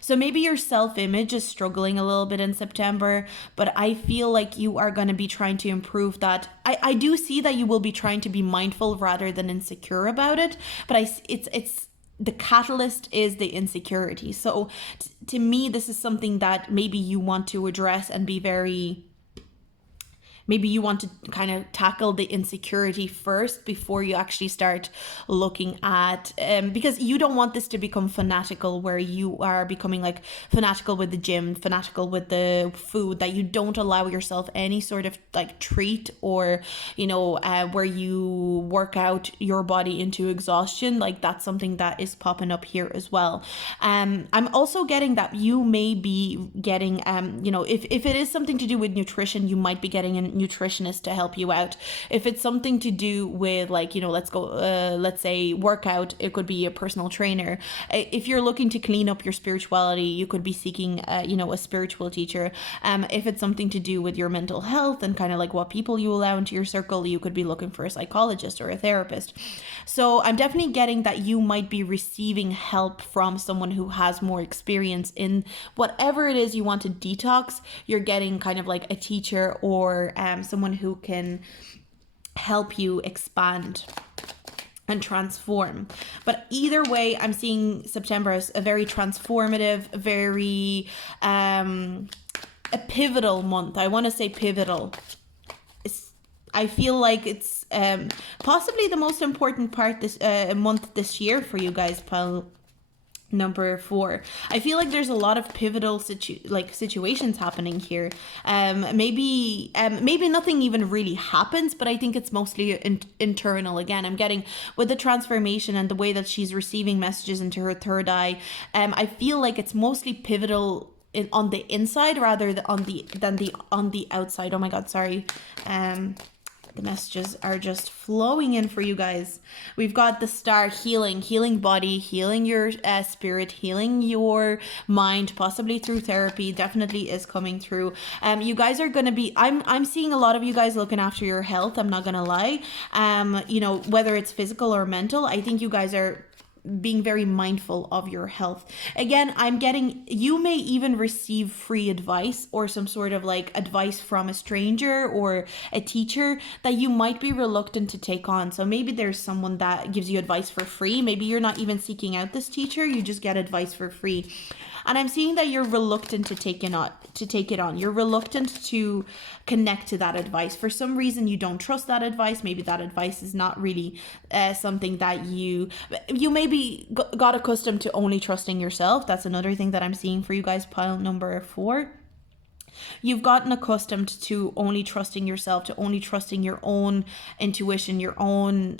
So maybe your self-image is struggling a little bit in September, but I feel like you are going to be trying to improve that. I do see that you will be trying to be mindful rather than insecure about it, but it's the catalyst is the insecurity. So to me, this is something that maybe you want to address and be very... Maybe you want to kind of tackle the insecurity first before you actually start looking at, because you don't want this to become fanatical, where you are becoming like fanatical with the gym, fanatical with the food, that you don't allow yourself any sort of like treat, or, where you work out your body into exhaustion. Like that's something that is popping up here as well. I'm also getting that you may be getting, if it is something to do with nutrition, you might be getting a nutritionist to help you out. If it's something to do with like, let's say workout, it could be a personal trainer. If you're looking to clean up your spirituality, you could be seeking a spiritual teacher. If it's something to do with your mental health and kind of like what people you allow into your circle, you could be looking for a psychologist or a therapist. So I'm definitely getting that you might be receiving help from someone who has more experience in whatever it is you want to detox. You're getting kind of like a teacher or someone who can help you expand and transform. But either way, I'm seeing September as a very transformative, very a pivotal month. I want to say pivotal. I feel like it's possibly the most important part this month this year for you guys, pile number 4. I feel like there's a lot of pivotal situations happening here. Maybe nothing even really happens, but I think it's mostly internal. Again, I'm getting with the transformation and the way that she's receiving messages into her third eye. I feel like it's mostly pivotal on the inside rather than on the outside. Oh my god, sorry. The messages are just flowing in for you guys. We've got the star, healing body, healing your spirit, healing your mind, possibly through therapy. Definitely is coming through. You guys are gonna be. I'm seeing a lot of you guys looking after your health. I'm not gonna lie. You know, whether it's physical or mental, I think you guys are being very mindful of your health. Again, I'm getting, you may even receive free advice or some sort of like advice from a stranger or a teacher that you might be reluctant to take on. So maybe there's someone that gives you advice for free. Maybe you're not even seeking out this teacher, you just get advice for free. And I'm seeing that you're reluctant to take it on. You're reluctant to connect to that advice. For some reason, you don't trust that advice. Maybe that advice is not really something that you maybe got accustomed to only trusting yourself. That's another thing that I'm seeing for you guys, pile number 4. You've gotten accustomed to only trusting yourself, to only trusting your own intuition, your own,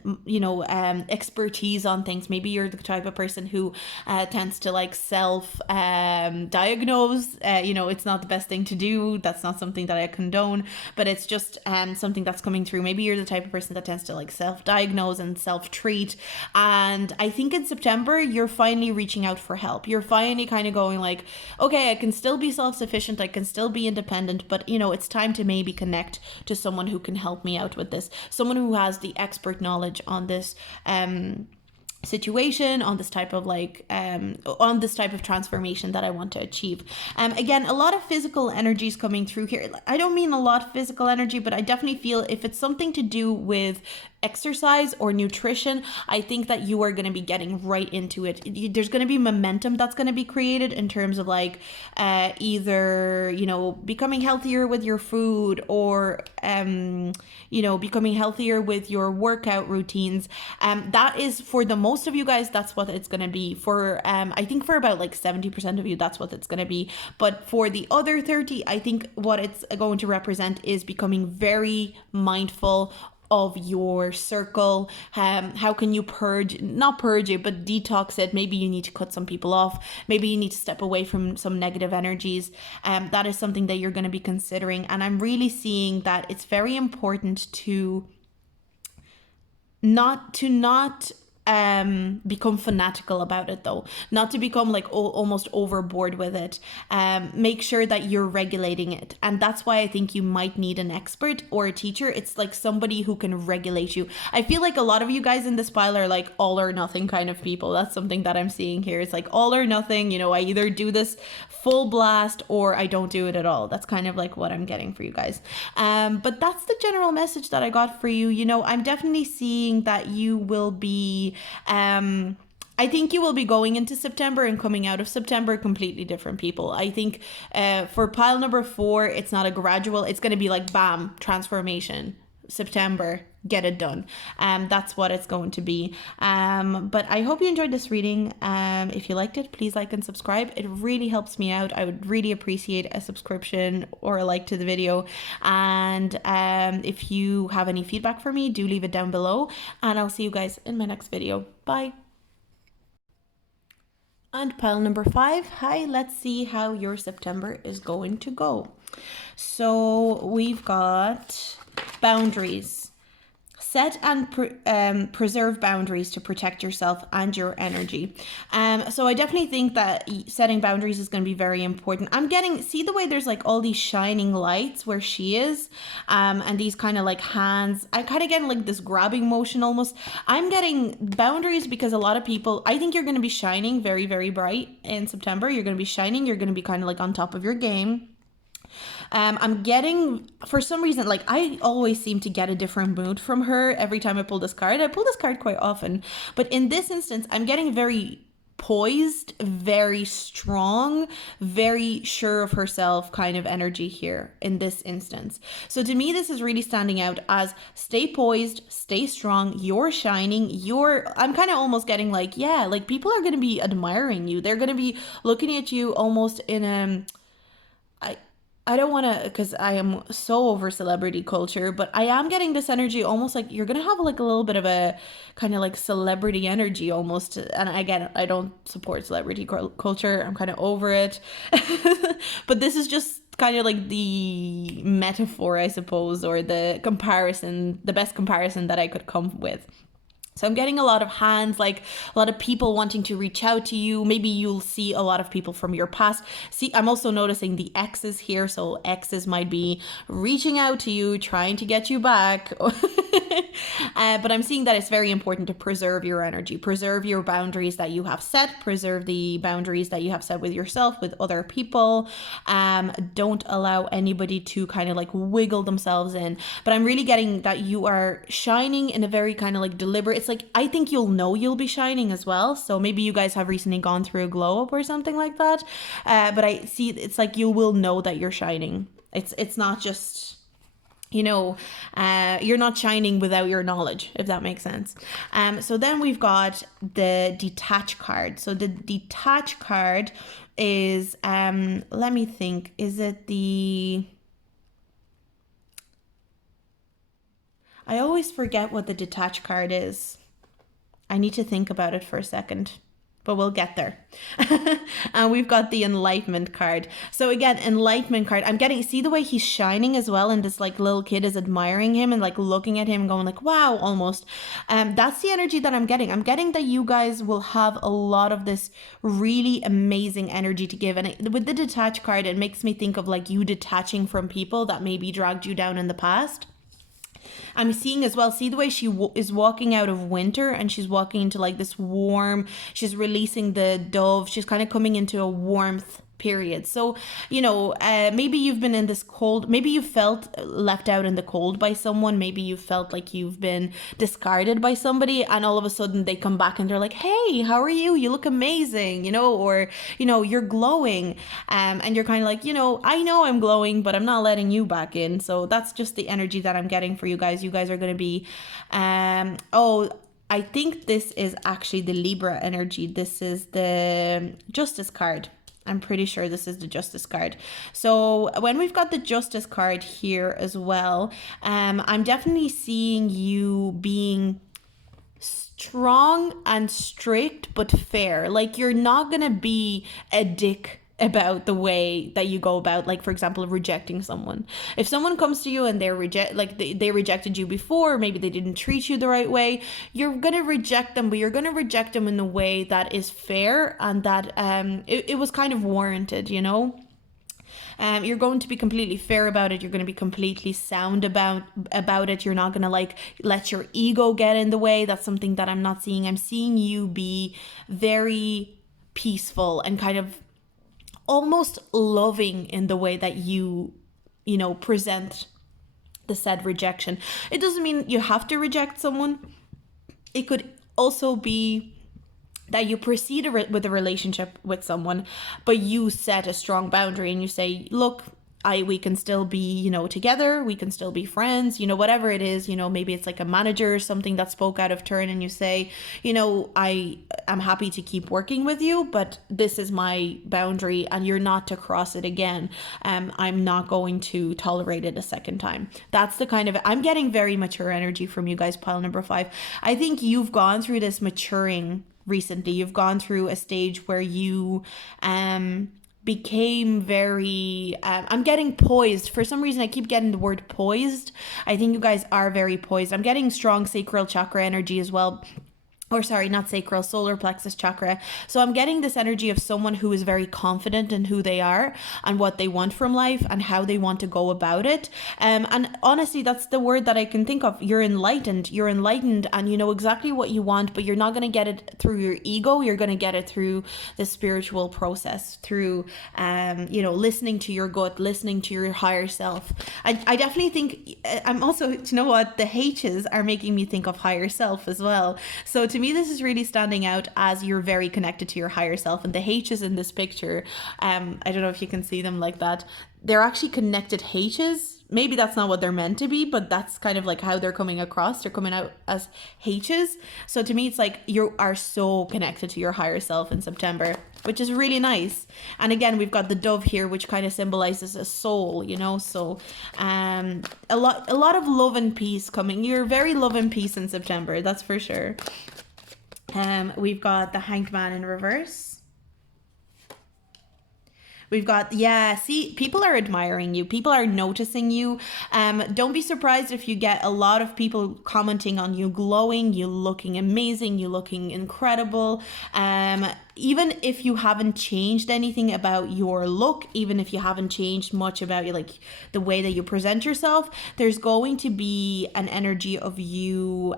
expertise on things. Maybe you're the type of person who tends to like self-diagnose. It's not the best thing to do. That's not something that I condone, but it's just something that's coming through. Maybe you're the type of person that tends to like self-diagnose and self-treat. And I think in September, you're finally reaching out for help. You're finally kind of going like, okay, I can still be self-sufficient. I can still be independent, but it's time to maybe connect to someone who can help me out with this, someone who has the expert knowledge on this situation, on this type of transformation that I want to achieve. Again, a lot of physical energy is coming through here. I don't mean a lot of physical energy, but I definitely feel if it's something to do with exercise or nutrition, I think that you are going to be getting right into it. There's going to be momentum that's going to be created in terms of like either becoming healthier with your food or becoming healthier with your workout routines. That is, for the most of you guys, that's what it's going to be. For I think for about like 70% of you, that's what it's going to be. But for the other 30, I think what it's going to represent is becoming very mindful of your circle. How can you not purge it, but detox it? Maybe you need to cut some people off. Maybe you need to step away from some negative energies. That is something that you're going to be considering. And I'm really seeing that it's very important to not become fanatical about it, though, not to become like almost overboard with it. Make sure that you're regulating it, and that's why I think you might need an expert or a teacher. It's like somebody who can regulate you. I feel like a lot of you guys in this pile are like all or nothing kind of people. That's something that I'm seeing here. It's like all or nothing. I either do this full blast or I don't do it at all. That's kind of like what I'm getting for you guys. But that's the general message that I got for you. I'm definitely seeing that you will be I think you will be going into September and coming out of September completely different people. I think for pile number 4, it's not a gradual, it's going to be like bam, transformation. September, get it done. That's what it's going to be. But I hope you enjoyed this reading. If you liked it, please like and subscribe. It really helps me out. I would really appreciate a subscription or a like to the video. And if you have any feedback for me, do leave it down below. And I'll see you guys in my next video. Bye. And pile number 5. Hi, let's see how your September is going to go. So we've got boundaries. Set and preserve boundaries to protect yourself and your energy. So I definitely think that setting boundaries is going to be very important. I'm see the way there's like all these shining lights where she is, and these kind of like hands. I'm kind of getting like this grabbing motion almost. I'm getting boundaries because a lot of people, I think you're going to be shining very, very bright in September. You're going to be shining. You're going to be kind of like on top of your game. I'm getting, for some reason, like I always seem to get a different mood from her every time I pull this card. I pull this card quite often, but in this instance, I'm getting very poised, very strong, very sure of herself kind of energy here in this instance. So to me, this is really standing out as stay poised, stay strong, you're shining, I'm kind of almost getting like, yeah, like people are going to be admiring you. They're going to be looking at you almost in I I don't want to, because I am so over celebrity culture, but I am getting this energy almost like you're gonna have like a little bit of a kind of like celebrity energy almost. And again, I don't support celebrity culture. I'm kind of over it, but this is just kind of like the metaphor, I suppose, or the comparison, the best comparison that I could come with. So I'm getting a lot of hands, like a lot of people wanting to reach out to you. Maybe you'll see a lot of people from your past. See, I'm also noticing the exes here. So exes might be reaching out to you, trying to get you back. But I'm seeing that it's very important to preserve your energy, preserve your boundaries that you have set, preserve the boundaries that you have set with yourself, with other people. Don't allow anybody to kind of like wiggle themselves in. But I'm really getting that you are shining in a very kind of like deliberate. It's like, I think you'll know you'll be shining as well. So maybe you guys have recently gone through a glow up or something like that. But I see it's like you will know that you're shining. It's not just, you're not shining without your knowledge, if that makes sense. So then we've got the detach card. So the detach card is, let me think, is it I always forget what the detach card is. I need to think about it for a second, but we'll get there. And we've got the enlightenment card. So again, enlightenment card, I'm getting, see the way he's shining as well, and this like little kid is admiring him and like looking at him and going like, wow, almost. That's the energy that I'm getting. I'm getting that you guys will have a lot of this really amazing energy to give. And with the detach card, it makes me think of like you detaching from people that maybe dragged you down in the past. I'm seeing as well, see the way she is walking out of winter and she's walking into like this warm, she's releasing the dove, she's kind of coming into a warmth period. So, maybe you've been in this cold, maybe you felt left out in the cold by someone, maybe you felt like you've been discarded by somebody, and all of a sudden they come back and they're like, hey, how are you? You look amazing, or, you're glowing. And you're kind of like, I know I'm glowing, but I'm not letting you back in. So that's just the energy that I'm getting for you guys. You guys are going to be, I think this is actually the Libra energy. This is the Justice card. I'm pretty sure this is the Justice card. So when we've got the Justice card here as well, I'm definitely seeing you being strong and strict but fair. Like you're not gonna be a dick about the way that you go about, like, for example, rejecting someone. If someone comes to you and they rejected you before, maybe they didn't treat you the right way, you're gonna reject them, but you're gonna reject them in a way that is fair and that it was kind of warranted. You're going to be completely fair about it. You're going to be completely sound about it. You're not going to like let your ego get in the way. That's something that I'm not seeing. I'm seeing you be very peaceful and kind of almost loving in the way that you present the said rejection. It doesn't mean you have to reject someone. It could also be that you proceed with a relationship with someone, but you set a strong boundary and you say, look, we can still be, together, we can still be friends, whatever it is, maybe it's like a manager or something that spoke out of turn and you say, I am happy to keep working with you, but this is my boundary and you're not to cross it again. I'm not going to tolerate it a second time. That's the kind of, I'm getting very mature energy from you guys, pile number 5. I think you've gone through this maturing recently. You've gone through a stage where you, became very I'm getting poised. For some reason I keep getting the word poised. I think you guys are very poised. I'm getting strong sacral chakra energy as well. or sorry, not sacral, solar plexus chakra. So I'm getting this energy of someone who is very confident in who they are and what they want from life and how they want to go about it. And honestly, that's the word that I can think of. You're enlightened. You're enlightened and you know exactly what you want, but you're not going to get it through your ego. You're going to get it through the spiritual process, through, listening to your gut, listening to your higher self. I definitely think I'm also, you know what, the H's are making me think of higher self as well. So to me, this is really standing out as you're very connected to your higher self. And the H's in this picture, I don't know if you can see them like that. They're actually connected H's. Maybe that's not what they're meant to be, but that's kind of like how they're coming across. They're coming out as H's. So to me, it's like you are so connected to your higher self in September, which is really nice. And again, we've got the dove here, which kind of symbolizes a soul, you know. So a lot of love and peace coming. You're very love and peace in September, that's for sure. We've got the Hanged Man in reverse. We've got, see, people are admiring you. People are noticing you. Don't be surprised if you get a lot of people commenting on you glowing, you looking amazing, you looking incredible. Even if you haven't changed anything about your look, even if you haven't changed much about you, like the way that you present yourself, there's going to be an energy of you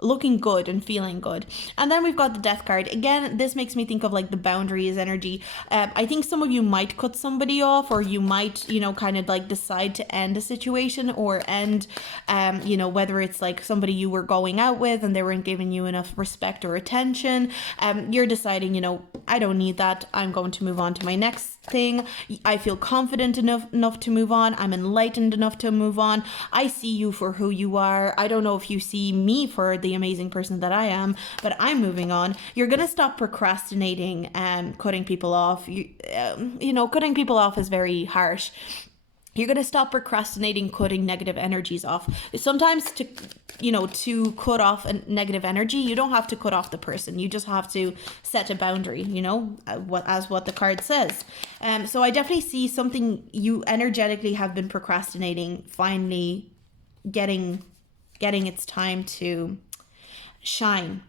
looking good and feeling good. And then we've got the Death card. Again, this makes me think of like the boundaries energy. I think some of you might cut somebody off, or you might, kind of like decide to end a situation or end, whether it's like somebody you were going out with and they weren't giving you enough respect or attention. You're deciding, I don't need that. I'm going to move on to my next thing. I feel confident enough to move on. I'm enlightened enough to move on. I see you for who you are. I don't know if you see me for the amazing person that I am, but I'm moving on. You're gonna stop procrastinating and cutting people off. Cutting people off is very harsh. You're going to stop procrastinating, cutting negative energies off. Sometimes to cut off a negative energy, you don't have to cut off the person. You just have to set a boundary, what the card says. So I definitely see something you energetically have been procrastinating, finally getting its time to shine.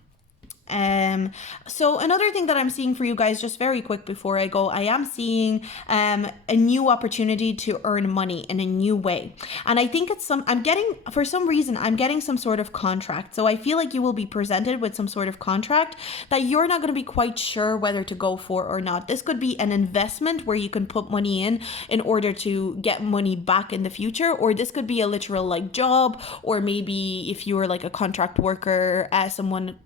So another thing that I'm seeing for you guys, just very quick before I go, I am seeing a new opportunity to earn money in a new way. And I think I'm getting some sort of contract. So I feel like you will be presented with some sort of contract that you're not going to be quite sure whether to go for or not. This could be an investment where you can put money in order to get money back in the future, or this could be a literal like job, or maybe if you were like a contract worker, someone,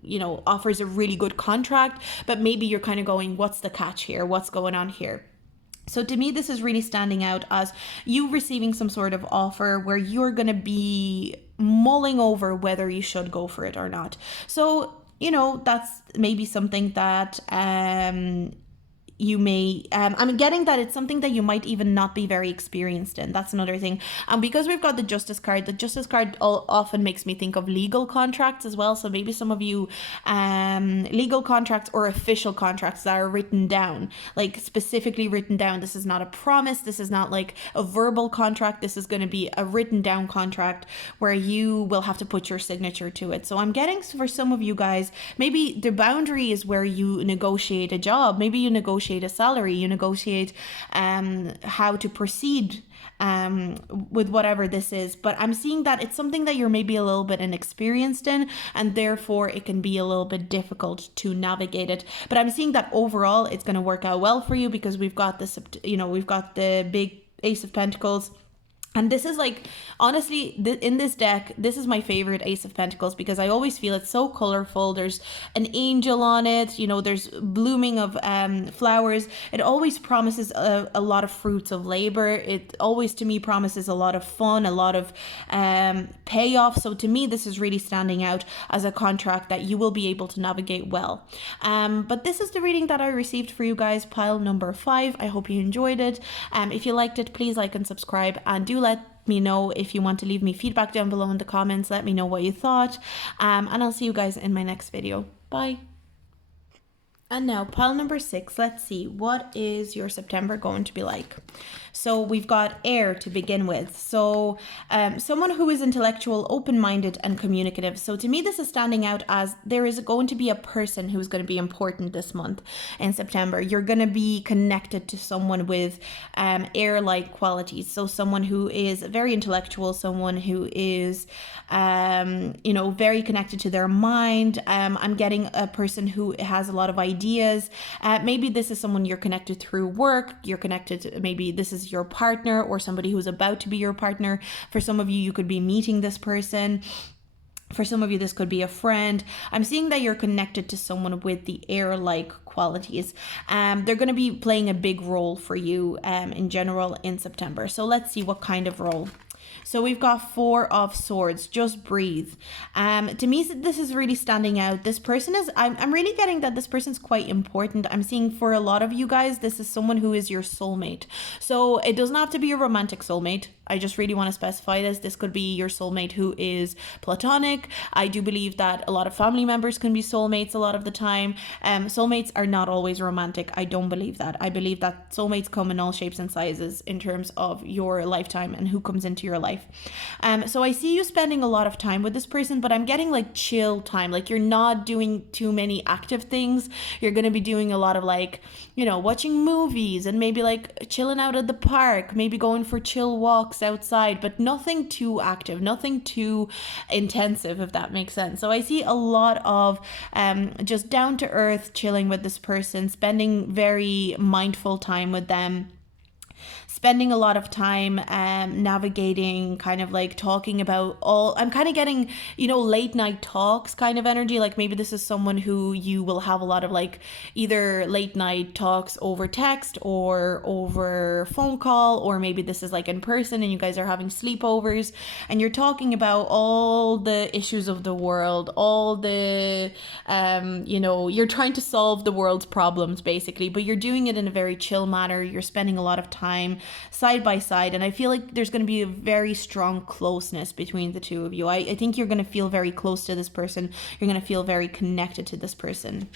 offers a really good contract, but maybe you're kind of going, what's the catch here? What's going on here? So to me, this is really standing out as you receiving some sort of offer where you're going to be mulling over whether you should go for it or not. So, that's maybe something that you may, I'm getting that it's something that you might even not be very experienced in. That's another thing. Because we've got the Justice card often makes me think of legal contracts as well. So maybe some of you, legal contracts or official contracts that are written down, like specifically written down. This is not a promise. This is not like a verbal contract. This is going to be a written down contract where you will have to put your signature to it. So I'm getting, for some of you guys, maybe the boundary is where you negotiate a job. Maybe you negotiate a salary, you negotiate how to proceed with whatever this is. But I'm seeing that it's something that you're maybe a little bit inexperienced in, and therefore it can be a little bit difficult to navigate it. But I'm seeing that overall it's going to work out well for you, because we've got this, we've got the big Ace of Pentacles. And this is like, honestly, in this deck, this is my favorite Ace of Pentacles, because I always feel it's so colorful. There's an angel on it, there's blooming of flowers. It always promises a lot of fruits of labor. It always, to me, promises a lot of fun, a lot of payoff. So to me, this is really standing out as a contract that you will be able to navigate well. But this is the reading that I received for you guys, pile number 5. I hope you enjoyed it. If you liked it, please like and subscribe, and do let me know if you want to leave me feedback down below in the comments. Let me know what you thought, and I'll see you guys in my next video. Bye. And now pile number 6, let's see, what is your September going to be like? So we've got air to begin with. So someone who is intellectual, open-minded, and communicative. So to me, this is standing out as there is going to be a person who's going to be important this month in September. You're going to be connected to someone with air-like qualities. So someone who is very intellectual, someone who is, very connected to their mind. I'm getting a person who has a lot of ideas. Maybe this is someone you're connected through work. You're connected to, maybe this is your partner or somebody who's about to be your partner. For some of you, you could be meeting this person. For some of you, this could be a friend. I'm seeing that you're connected to someone with the air-like qualities. They're going to be playing a big role for you in general in September. So let's see what kind of role. So we've got 4 of Swords. Just breathe. To me, this is really standing out. This person is, I'm really getting that this person's quite important. I'm seeing for a lot of you guys, this is someone who is your soulmate. So it doesn't have to be a romantic soulmate. I just really want to specify this. This could be your soulmate who is platonic. I do believe that a lot of family members can be soulmates a lot of the time. Soulmates are not always romantic. I don't believe that. I believe that soulmates come in all shapes and sizes in terms of your lifetime and who comes into your life. So I see you spending a lot of time with this person, but I'm getting like chill time. Like you're not doing too many active things. You're going to be doing a lot of like, watching movies and maybe like chilling out at the park, maybe going for chill walks outside, but nothing too active, nothing too intensive, if that makes sense. So I see a lot of just down to earth chilling with this person, spending very mindful time with them, spending a lot of time navigating, kind of like talking about I'm kind of getting, late night talks kind of energy. Like maybe this is someone who you will have a lot of like either late night talks over text or over phone call, or maybe this is like in person and you guys are having sleepovers and you're talking about all the issues of the world, all the, you're trying to solve the world's problems basically, but you're doing it in a very chill manner. You're spending a lot of time side by side, and I feel like there's going to be a very strong closeness between the two of you. I think you're going to feel very close to this person. You're going to feel very connected to this person.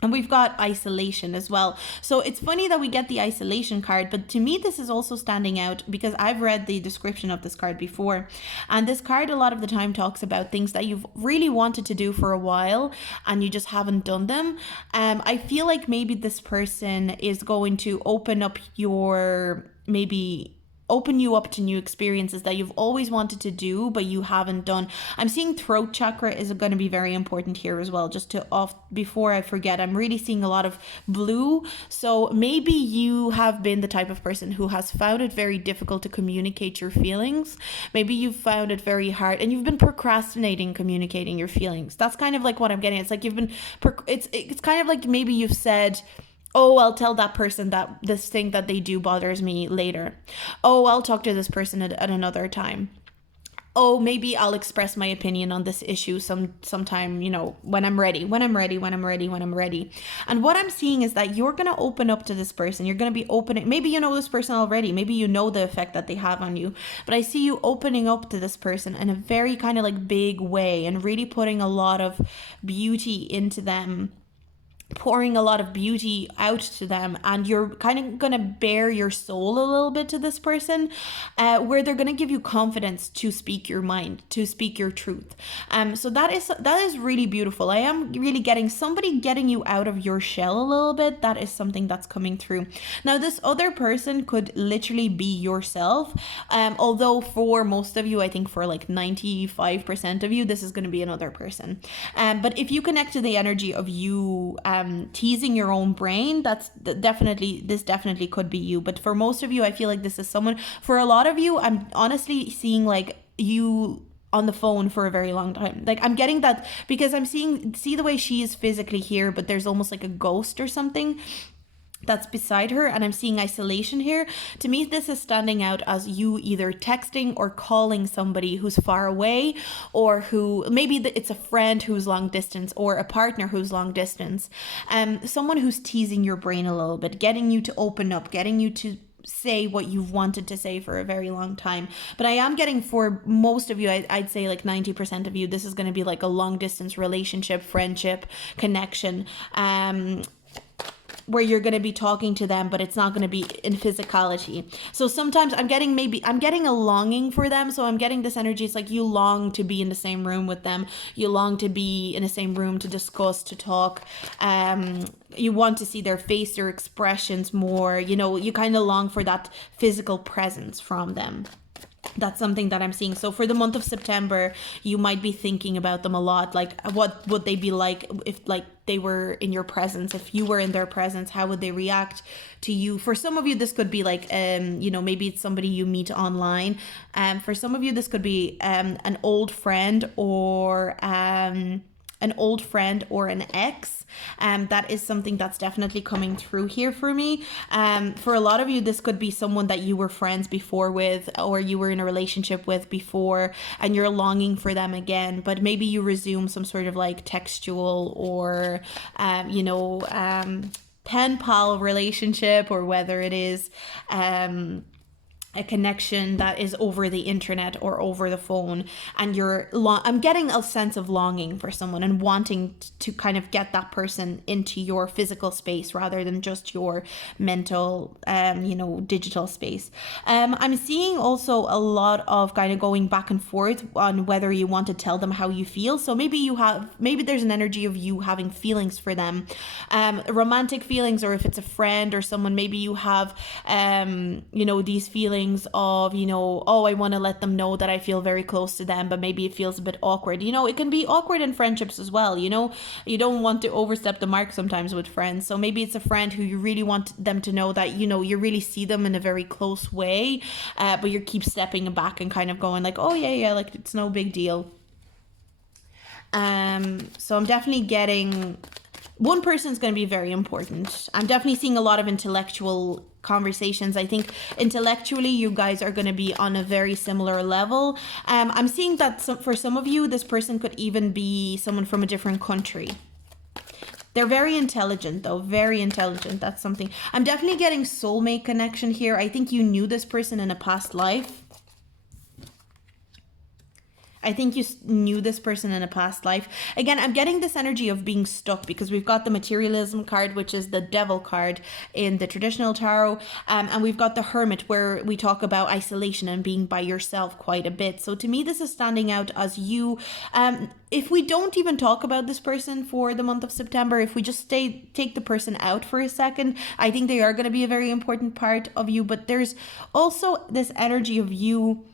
And we've got isolation as well. So it's funny that we get the isolation card, but to me this is also standing out because I've read the description of this card before. And this card a lot of the time talks about things that you've really wanted to do for a while and you just haven't done them. I feel like maybe this person is going to open you up to new experiences that you've always wanted to do but you haven't done. I'm seeing throat chakra is going to be very important here as well. Just before I forget, I'm really seeing a lot of blue. So maybe you have been the type of person who has found it very difficult to communicate your feelings. Maybe you've found it very hard and you've been procrastinating communicating your feelings. That's kind of like what I'm getting. It's like you've been it's kind of like maybe you've said, oh, I'll tell that person that this thing that they do bothers me later. Oh, I'll talk to this person at another time. Oh, maybe I'll express my opinion on this issue sometime, when I'm ready. And what I'm seeing is that you're going to open up to this person. You're going to be opening. Maybe you know this person already. Maybe you know the effect that they have on you. But I see you opening up to this person in a very kind of like big way and really putting a lot of beauty into them, pouring a lot of beauty out to them, and you're kind of going to bare your soul a little bit to this person, where they're going to give you confidence to speak your mind, to speak your truth. So that is really beautiful. I am really getting somebody getting you out of your shell a little bit. That is something that's coming through. Now, this other person could literally be yourself. Although for most of you, I think for like 95% of you, this is going to be another person. But if you connect to the energy of you, teasing your own brain, this definitely could be you. But for most of you, I feel like this is someone. For a lot of you, I'm honestly seeing like you on the phone for a very long time. Like I'm getting that because I'm see the way she is physically here, but there's almost like a ghost or something that's beside her, and I'm seeing isolation here. To me, this is standing out as you either texting or calling somebody who's far away, or who maybe it's a friend who's long distance or a partner who's long distance. Someone who's teasing your brain a little bit, getting you to open up, getting you to say what you've wanted to say for a very long time. But I am getting, for most of you, I'd say like 90% of you, this is going to be like a long distance relationship, friendship, connection. where you're going to be talking to them, but it's not going to be in physicality. So sometimes I'm getting a longing for them. So I'm getting this energy. It's like you long to be in the same room with them. You long to be in the same room to discuss, to talk. You want to see their face, their expressions more. You know, you kind of long for that physical presence from them. That's something that I'm seeing. So for the month of September, you might be thinking about them a lot. Like, what would they be like if like they were in your presence? If you were in their presence, how would they react to you? For some of you, this could be like, you know, maybe it's somebody you meet online. For some of you, this could be an old friend or an ex. That is something that's definitely coming through here for me. For a lot of you, this could be someone that you were friends before with, or you were in a relationship with before, and you're longing for them again, but maybe you resume some sort of like textual or pen pal relationship, or whether it is a connection that is over the internet or over the phone, and I'm getting a sense of longing for someone and wanting to kind of get that person into your physical space rather than just your mental digital space. I'm seeing also a lot of kind of going back and forth on whether you want to tell them how you feel. So maybe there's an energy of you having feelings for them, romantic feelings, or if it's a friend or someone, maybe you have these feelings of, oh, I want to let them know that I feel very close to them, but maybe it feels a bit awkward. It can be awkward in friendships as well. You don't want to overstep the mark sometimes with friends. So maybe it's a friend who you really want them to know that, you really see them in a very close way, but you keep stepping back and kind of going like, oh yeah, like it's no big deal. So I'm definitely getting one person's going to be very important. I'm definitely seeing a lot of intellectual conversations. I think intellectually you guys are going to be on a very similar level. I'm seeing that for some of you, this person could even be someone from a different country. They're very intelligent though, very intelligent. That's something. I'm definitely getting soulmate connection here. I think you knew this person in a past life. I think you knew this person in a past life. Again, I'm getting this energy of being stuck because we've got the materialism card, which is the devil card in the traditional tarot. And we've got the hermit, where we talk about isolation and being by yourself quite a bit. So to me, this is standing out as you. If we don't even talk about this person for the month of September, if we just take the person out for a second, I think they are going to be a very important part of you. But there's also this energy of you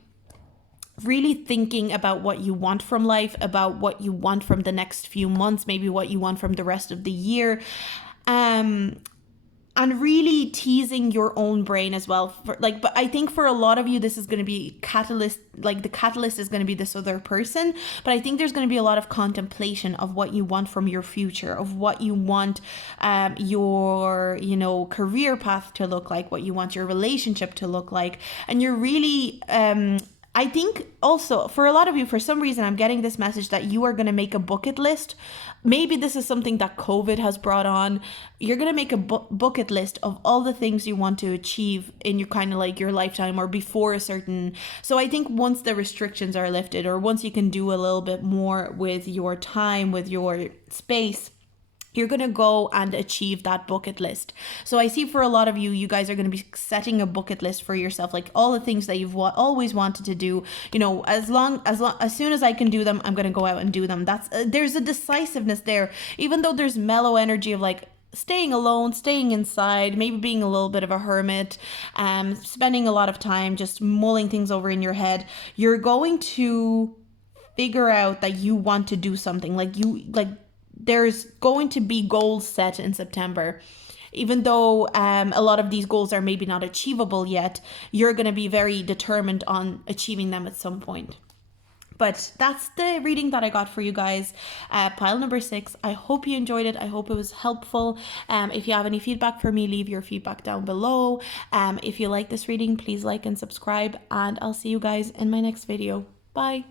really thinking about what you want from life, about what you want from the next few months, maybe what you want from the rest of the year, and really teasing your own brain as well. But I think for a lot of you, this is going to be catalyst. Like the catalyst is going to be this other person, but I think there's going to be a lot of contemplation of what you want from your future, of what you want your career path to look like, what you want your relationship to look like, and you're really I think also for a lot of you, for some reason, I'm getting this message that you are going to make a bucket list. Maybe this is something that COVID has brought on. You're going to make a bucket list of all the things you want to achieve in your kind of like your lifetime or before a certain. So I think once the restrictions are lifted, or once you can do a little bit more with your time, with your space, you're going to go and achieve that bucket list. So I see for a lot of you, you guys are going to be setting a bucket list for yourself, like all the things that you've always wanted to do. As soon as I can do them, I'm going to go out and do them. There's a decisiveness there, even though there's mellow energy of like staying alone, staying inside, maybe being a little bit of a hermit, spending a lot of time just mulling things over in your head. You're going to figure out that you want to do something. There's going to be goals set in September. Even though a lot of these goals are maybe not achievable yet, you're going to be very determined on achieving them at some point. But that's the reading that I got for you guys. Pile number 6. I hope you enjoyed it. I hope it was helpful. If you have any feedback for me, leave your feedback down below. If you like this reading, please like and subscribe. And I'll see you guys in my next video. Bye.